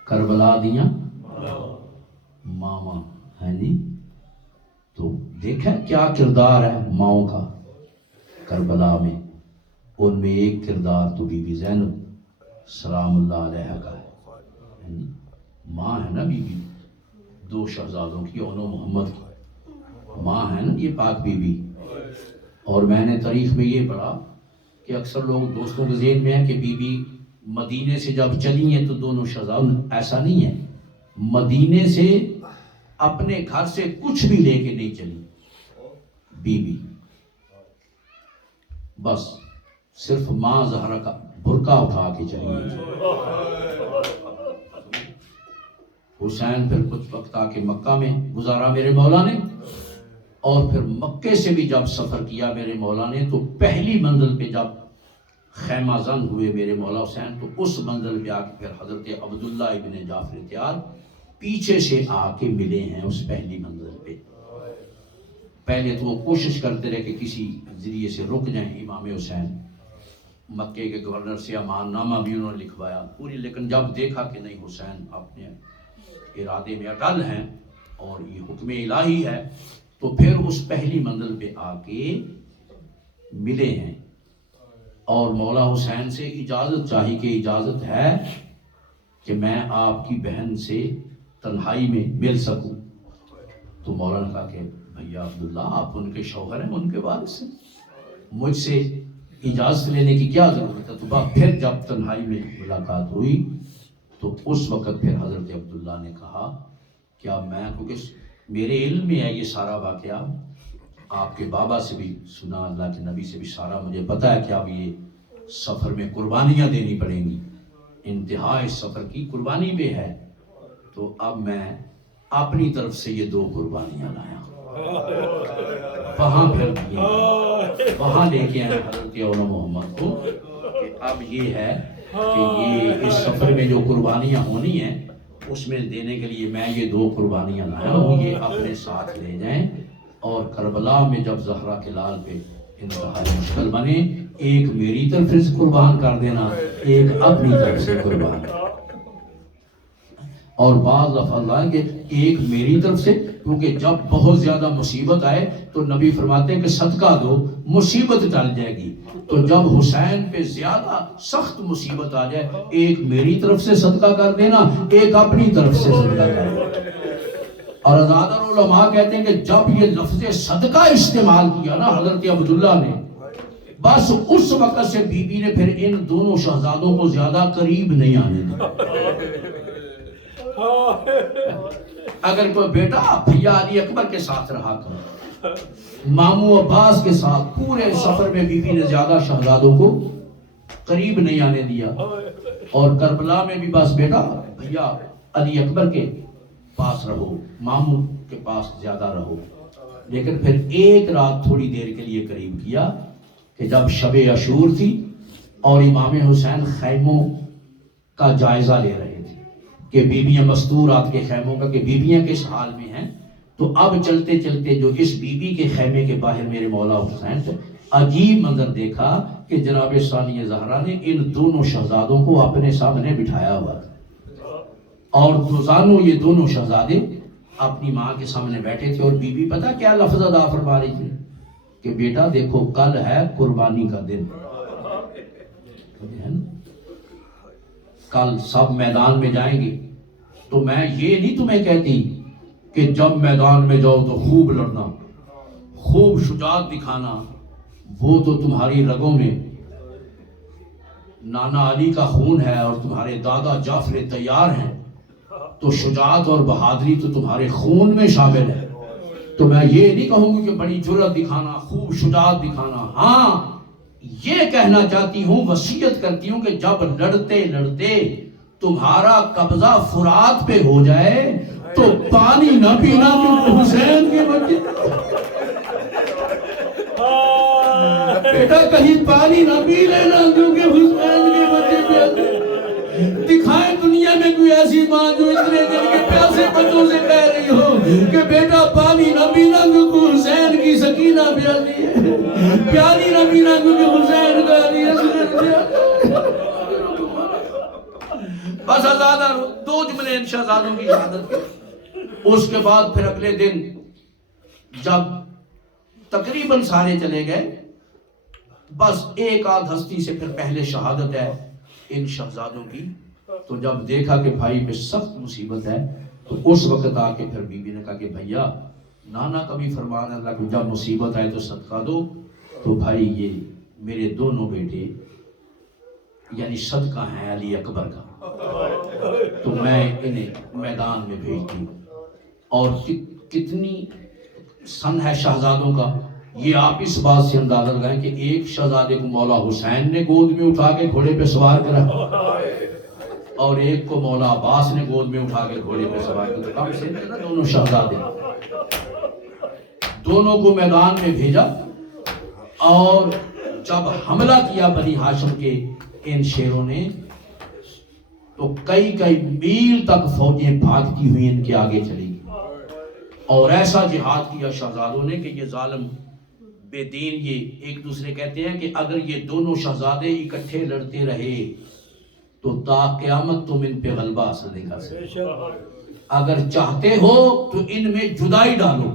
کربلا دیاں ماما ہیں جی. تو دیکھیں کیا کردار ہے ماؤں کا کربلا میں, ان میں ایک کردار تو بی بی زینب سلام اللہ علیہ کا ہے. ماں ہے نا بی بی دو شہزادوں کی, اون و محمد کی ماں ہے نا یہ پاک بی بی. اور میں نے تاریخ میں یہ پڑھا کہ اکثر لوگ دوستوں کے ذہن میں ہے کہ بی بی مدینے سے جب چلی ہیں تو دونوں شہزاد, ایسا نہیں ہے. مدینے سے اپنے گھر سے کچھ بھی لے کے نہیں چلی بی بی, بس صرف ماں زہرا کا برقع اٹھا کے چلی گئی. حسین پھر کچھ وقت آ کے مکہ میں گزارا میرے مولا نے, اور پھر مکے سے بھی جب سفر کیا میرے مولا نے تو پہلی منزل پہ جب خیمہ زن ہوئے میرے مولا حسین تو اس منزل پہ آ کے پھر حضرت عبداللہ ابن جعفر تیار پیچھے سے آ کے ملے ہیں اس پہلی منزل پہ. پہلے تو وہ کوشش کرتے رہے کہ کسی ذریعے سے رک جائیں امام حسین, مکے کے گورنر سے امان نامہ بھی انہوں نے لکھوایا پوری, لیکن جب دیکھا کہ نہیں حسین اپنے ارادے میں اٹل ہیں اور یہ حکم الہی ہے تو پھر اس پہلی منزل پہ آ کے ملے ہیں. اور مولا حسین سے اجازت چاہی کہ اجازت ہے کہ میں آپ کی بہن سے تنہائی میں مل سکوں. تو مولا نے کہا کہ بھیا عبداللہ آپ ان کے شوہر ہیں, ان کے وارث ہیں, مجھ سے اجازت لینے کی کیا ضرورت ہے. تو پھر جب تنہائی میں ملاقات ہوئی تو اس وقت پھر حضرت عبداللہ نے کہا کیا میں, کیونکہ میرے علم میں ہے یہ سارا واقعہ, آپ کے بابا سے بھی سنا, اللہ کے نبی سے بھی سارا مجھے پتا ہے کہ اب یہ سفر میں قربانیاں دینی پڑیں گی, انتہا اس سفر کی قربانی پہ ہے. تو اب میں اپنی طرف سے یہ 2 قربانیاں لایا, وہاں پھر وہاں لے کے آئے حضرت اول محمد کو کہ اب یہ ہے کہ یہ اس سفر میں جو قربانیاں ہونی ہیں اس میں دینے کے لیے میں یہ 2 قربانیاں لایا ہوں, یہ اپنے ساتھ لے جائیں. اور کربلا میں جب زہرا کے لال پہ انتہائی مشکل بنے, ایک میری طرف سے قربان کر دینا, ایک اپنی طرف سے قربان. اور بعض دفعہ کہ ایک میری طرف سے, کیونکہ جب بہت زیادہ مصیبت آئے تو نبی فرماتے ہیں کہ صدقہ دو مصیبت ٹل جائے گی. تو جب حسین پہ زیادہ سخت مصیبت آ جائے, ایک میری طرف سے صدقہ کر دینا, ایک اپنی طرف سے صدقہ کر دینا. اور ازادر علماء کہتے ہیں کہ جب یہ لفظ صدقہ استعمال کیا نا حضرت عبداللہ نے, بس اس وقت سے بی بی نے پھر ان دونوں شہزادوں کو زیادہ قریب نہیں آنے دیا. اگر کوئی بیٹا بھیا علی اکبر کے ساتھ رہا کرو, ماموں عباس کے ساتھ, پورے سفر میں بی بی نے زیادہ شہزادوں کو قریب نہیں آنے دیا. اور کربلا میں بھی بس بیٹا بھیا علی اکبر کے پاس رہو, ماموں کے پاس زیادہ رہو. لیکن پھر ایک رات تھوڑی دیر کے لیے قریب کیا کہ جب شب عاشور تھی اور امام حسین خیموں کا جائزہ لے رہے تھے کہ بیویاں مستورات کے خیموں کا کہ بیویاں کس حال میں ہیں. تو اب چلتے چلتے جو اس بی بی کے خیمے کے باہر میرے مولا حسین سے عجیب منظر دیکھا کہ جناب ثانیہ زہرا نے ان دونوں شہزادوں کو اپنے سامنے بٹھایا ہوا تھا, اور دوزانوں یہ دونوں شہزادے اپنی ماں کے سامنے بیٹھے تھے. اور بی بی پتہ کیا لفظ ادا فرما رہی تھی کہ بیٹا دیکھو کل ہے قربانی کا دن, کل سب میدان میں جائیں گے. تو میں یہ نہیں تمہیں کہتی کہ جب میدان میں جاؤ تو خوب لڑنا, خوب شجاعت دکھانا, وہ تو تمہاری رگوں میں نانا علی کا خون ہے اور تمہارے دادا جعفر تیار ہیں. تو شجاعت اور بہادری تو تمہارے خون میں شامل ہے. تو میں یہ نہیں کہوں گی کہ بڑی جرأت دکھانا، خوب شجاعت دکھانا. ہاں یہ کہنا چاہتی ہوں، وصیت کرتی ہوں کہ جب لڑتے لڑتے تمہارا قبضہ فرات پہ ہو جائے تو پانی نہ پینا کیونکہ حسین کے بچے. بیٹا کہیں پانی نہ پی لینا کیونکہ حسین کے بچے پیاسے. دکھائیں دنیا میں کوئی ایسی ماں جو اتنے دن کے پیاسے بچوں سے کہہ رہی ہو کہ بیٹا پانی نہ پینا کیونکہ حسین کی سکینہ پیاسی ہے، پیانی نہ پینا کیونکہ حسین کا علی اصغر پیاسا. بس آزادہ دو جملے ان شہزادوں کی شہادت کے. اس کے بعد پھر اگلے دن جب تقریباً سارے چلے گئے، بس ایک آدھ ہستی سے پھر پہلے شہادت ہے ان شہزادوں کی. تو جب دیکھا کہ بھائی میں سخت مصیبت ہے تو اس وقت آ کے پھر بی بی نے کہا کہ بھیا نانا کا بھی فرمان اللہ کہ جب مصیبت آئے تو صدقہ دو. تو بھائی یہ میرے دونوں بیٹے یعنی صدقہ ہیں علی اکبر کا، تو میں انہیں میدان میں بھیجتی ہوں. اور کتنی سن ہے شہزادوں کا، یہ آپ اس بات سے اندازہ لگائیں کہ ایک شہزادے کو مولا حسین نے گود میں اٹھا کے گھوڑے پہ سوار کرا اور ایک کو مولا عباس نے گود میں اٹھا کے گھوڑے پہ سوار کرا. تو کم سے نا دونوں شہزادے، دونوں کو میدان میں بھیجا. اور جب حملہ کیا بنی ہاشم کے ان شیروں نے تو کئی میل تک فوجیں بھاگتی ہوئی ان کے آگے چلی گئی. اور ایسا جہاد کیا شہزادوں نے کہ یہ ظالم بے دین یہ ایک دوسرے کہتے ہیں کہ اگر یہ دونوں شہزادے اکٹھے لڑتے رہے تو تا قیامت تم ان پہ غلبہ حاصل نہیں کر سکتے. اگر چاہتے ہو تو ان میں جدائی ڈالو،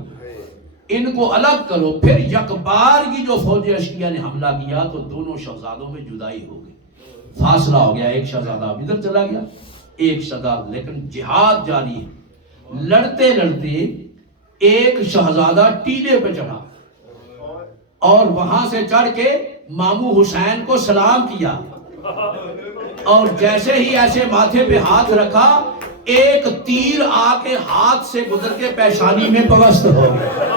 ان کو الگ کرو. پھر یکبار کی جو فوج اشکیا نے حملہ کیا تو دونوں شہزادوں میں جدائی ہو گئی، فاصلہ ہو گیا. ایک شہزادہ ادھر چلا گیا، ایک شہزادہ. لیکن جہاد جاری ہے. لڑتے لڑتے ایک شہزادہ ٹیلے پہ چڑھا اور وہاں سے چڑھ کے مامو حسین کو سلام کیا. اور جیسے ہی ایسے ماتھے پہ ہاتھ رکھا، ایک تیر آ کے ہاتھ سے گزر کے پیشانی میں پیوست ہو گیا.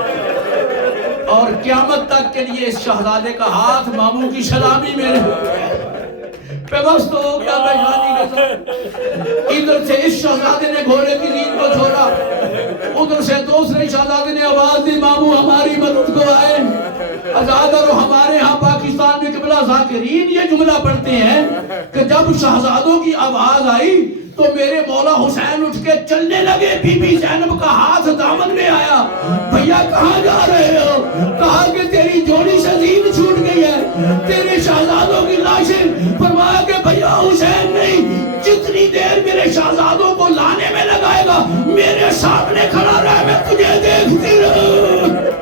اور قیامت تک کے لیے اس شہزادے کا ہاتھ مامو کی سلامی میں پیوست ہو گیا پیشانی کے ساتھ. ادھر سے اس شہزادے نے گھوڑے کی ریڑھ کو چھوڑا، ادھر سے دوسرے شہزادے نے آواز دی مامو ہماری مدد کو آئے. ازادر ہمارے ہاں پاکستان میں قبلہ ذاکرین یہ جملہ پڑھتے ہیں کہ جب شہزادوں کی آواز آئی تو میرے مولا حسین اٹھ کے چلنے لگے. بی بی زینب کا ہاتھ دامن میں آیا. بھیا کہاں جا رہے ہو؟ کہا کہ تیری جوڑی سے زین چھوٹ گئی ہے، تیرے شہزادوں کی لاشیں. فرمایا کہ بھیا حسین نہیں، جتنی دیر میرے شہزادوں کو لانے میں لگائے گا میرے سامنے کھڑا رہ، میں تجھے دیکھتی رہوں.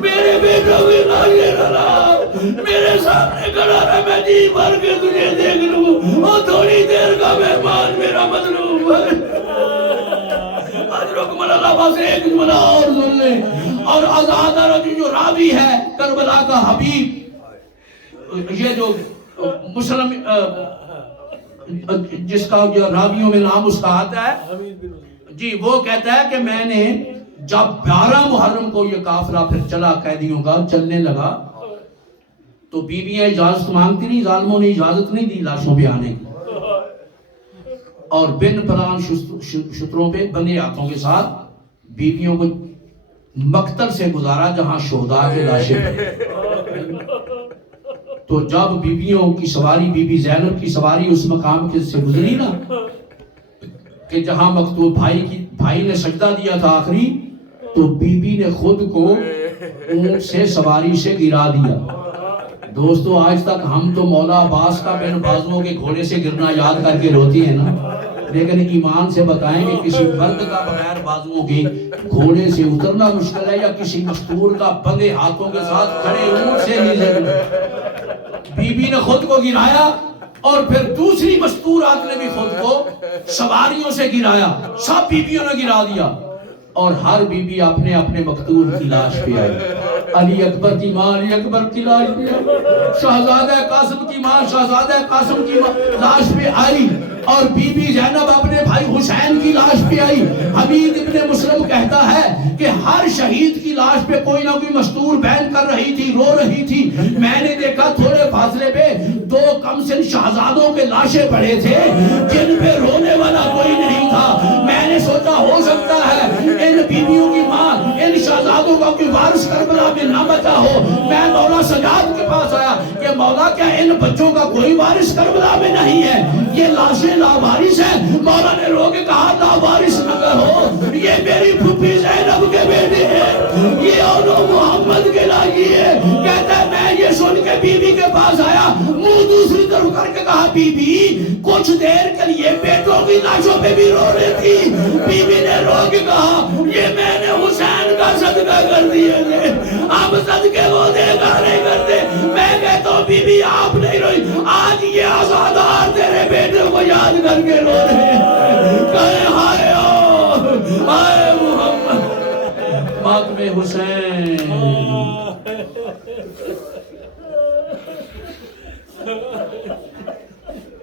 میرے بیٹوں کی لاشیں رہا، میرے سامنے کھڑا رہ، میں جی بھر کے تجھے دیکھ لوں. اور تھوڑی دیر کا مہمان میرا مطلوب ہے. اجرکم اللہ. بس ایک جملہ اور سن لیں. اور آزادہ جو راوی ہے کربلا کا حبیب، یہ جو مسلم جس کا جو راویوں میں نام اس کا آتا ہے جی، وہ کہتا ہے کہ میں نے جب 12 محرم کو یہ قافلہ پھر چلا قیدیوں کا چلنے لگا تو بیویاں اجازت مانگتی نہیں، ظالموں نے اجازت نہیں دی لاشوں پہ آنے کی. اور بن پران شتروں پہ بندے ہاتھوں کے ساتھ بیویوں کو مقتل سے گزارا جہاں شہداء کے لاشیں پڑے. تو جب بیویوں کی سواری، بی بی زینب کی سواری اس مقام سے گزری نا کہ جہاں مقتول بھائی نے سجدہ دیا تھا آخری، تو بی بی نے خود کو اونٹ سے سواری سے گرا دیا. دوستو آج تک ہم تو مولا عباس کا بن بازوؤں کے گھوڑے سے گرنا یاد کر کے روتی ہیں نا، لیکن ایمان سے بتائیں کہ کسی مرد کا بغیر بازوؤں کے گھوڑے سے اترنا مشکل ہے، یا کسی مستور کا بندے ہاتھوں کے ساتھ کھڑے اونٹ سے نہیں لگنا. بی بی نے خود کو گرایا اور پھر دوسری مستورات نے بھی خود کو سواریوں سے گرایا. سب بیویوں نے گرا دیا اور ہر بی بی اپنے اپنے مقتول کی لاش پہ آئی. علی اکبر کی ماں علی اکبر کی لاش پہ آئی، شہزادہ قاسم کی ماں شہزادہ قاسم کی لاش پہ آئی، اور بی بی زینب اپنے بھائی بھائی حسین کی لاش پہ آئی. حمید ابن مسلم کہتا ہے کہ ہر شہید کی لاش پہ کوئی نہ کوئی مستور بہن کر رہی تھی, رو رہی تھی. میں نے دیکھا تھوڑے فاصلے پہ 2 کمسن شہزادوں کے لاشیں پڑے تھے جن پہ رونے والا کوئی نہیں تھا. میں نے سوچا ہو سکتا ہے ان بیویوں کی ماں, ان شہزادوں کا کوئی وارث کربلا میں نہ بچا ہو. میں مولا سجاد کے پاس آیا کہ مولا کیا ان بچوں کا کوئی وارث کربلا میں نہیں ہے؟ یہ لاشیں لاوارث ہیں. مولا نے رو کے کہا لاوارث نہ کہو, یہ میری پھوپھی زینب کے بیٹے ہیں, یہ اولو محمد کے لاگی ہے. کہتا ہے میں یہ سن کے بی بی کے پاس آیا, منہ دوسری طرف کر کے کہا بی بی کچھ دیر کے لیے بیٹوں کی لاشوں پہ بھی رو رہی تھی. بی بی نے رو کے کہا یہ میں نے حسین کا صدقہ کر دیا ہے, اب صدقے وہ دے گا نہیں کرتے. میں کہتا ہوں بی بی آپ نہیں روئی, آج یہ آزادار تیرے بیٹے کو یاد کر کے رو رہے ہیں. کہے ہائے ہائے محمد ماتم حسین.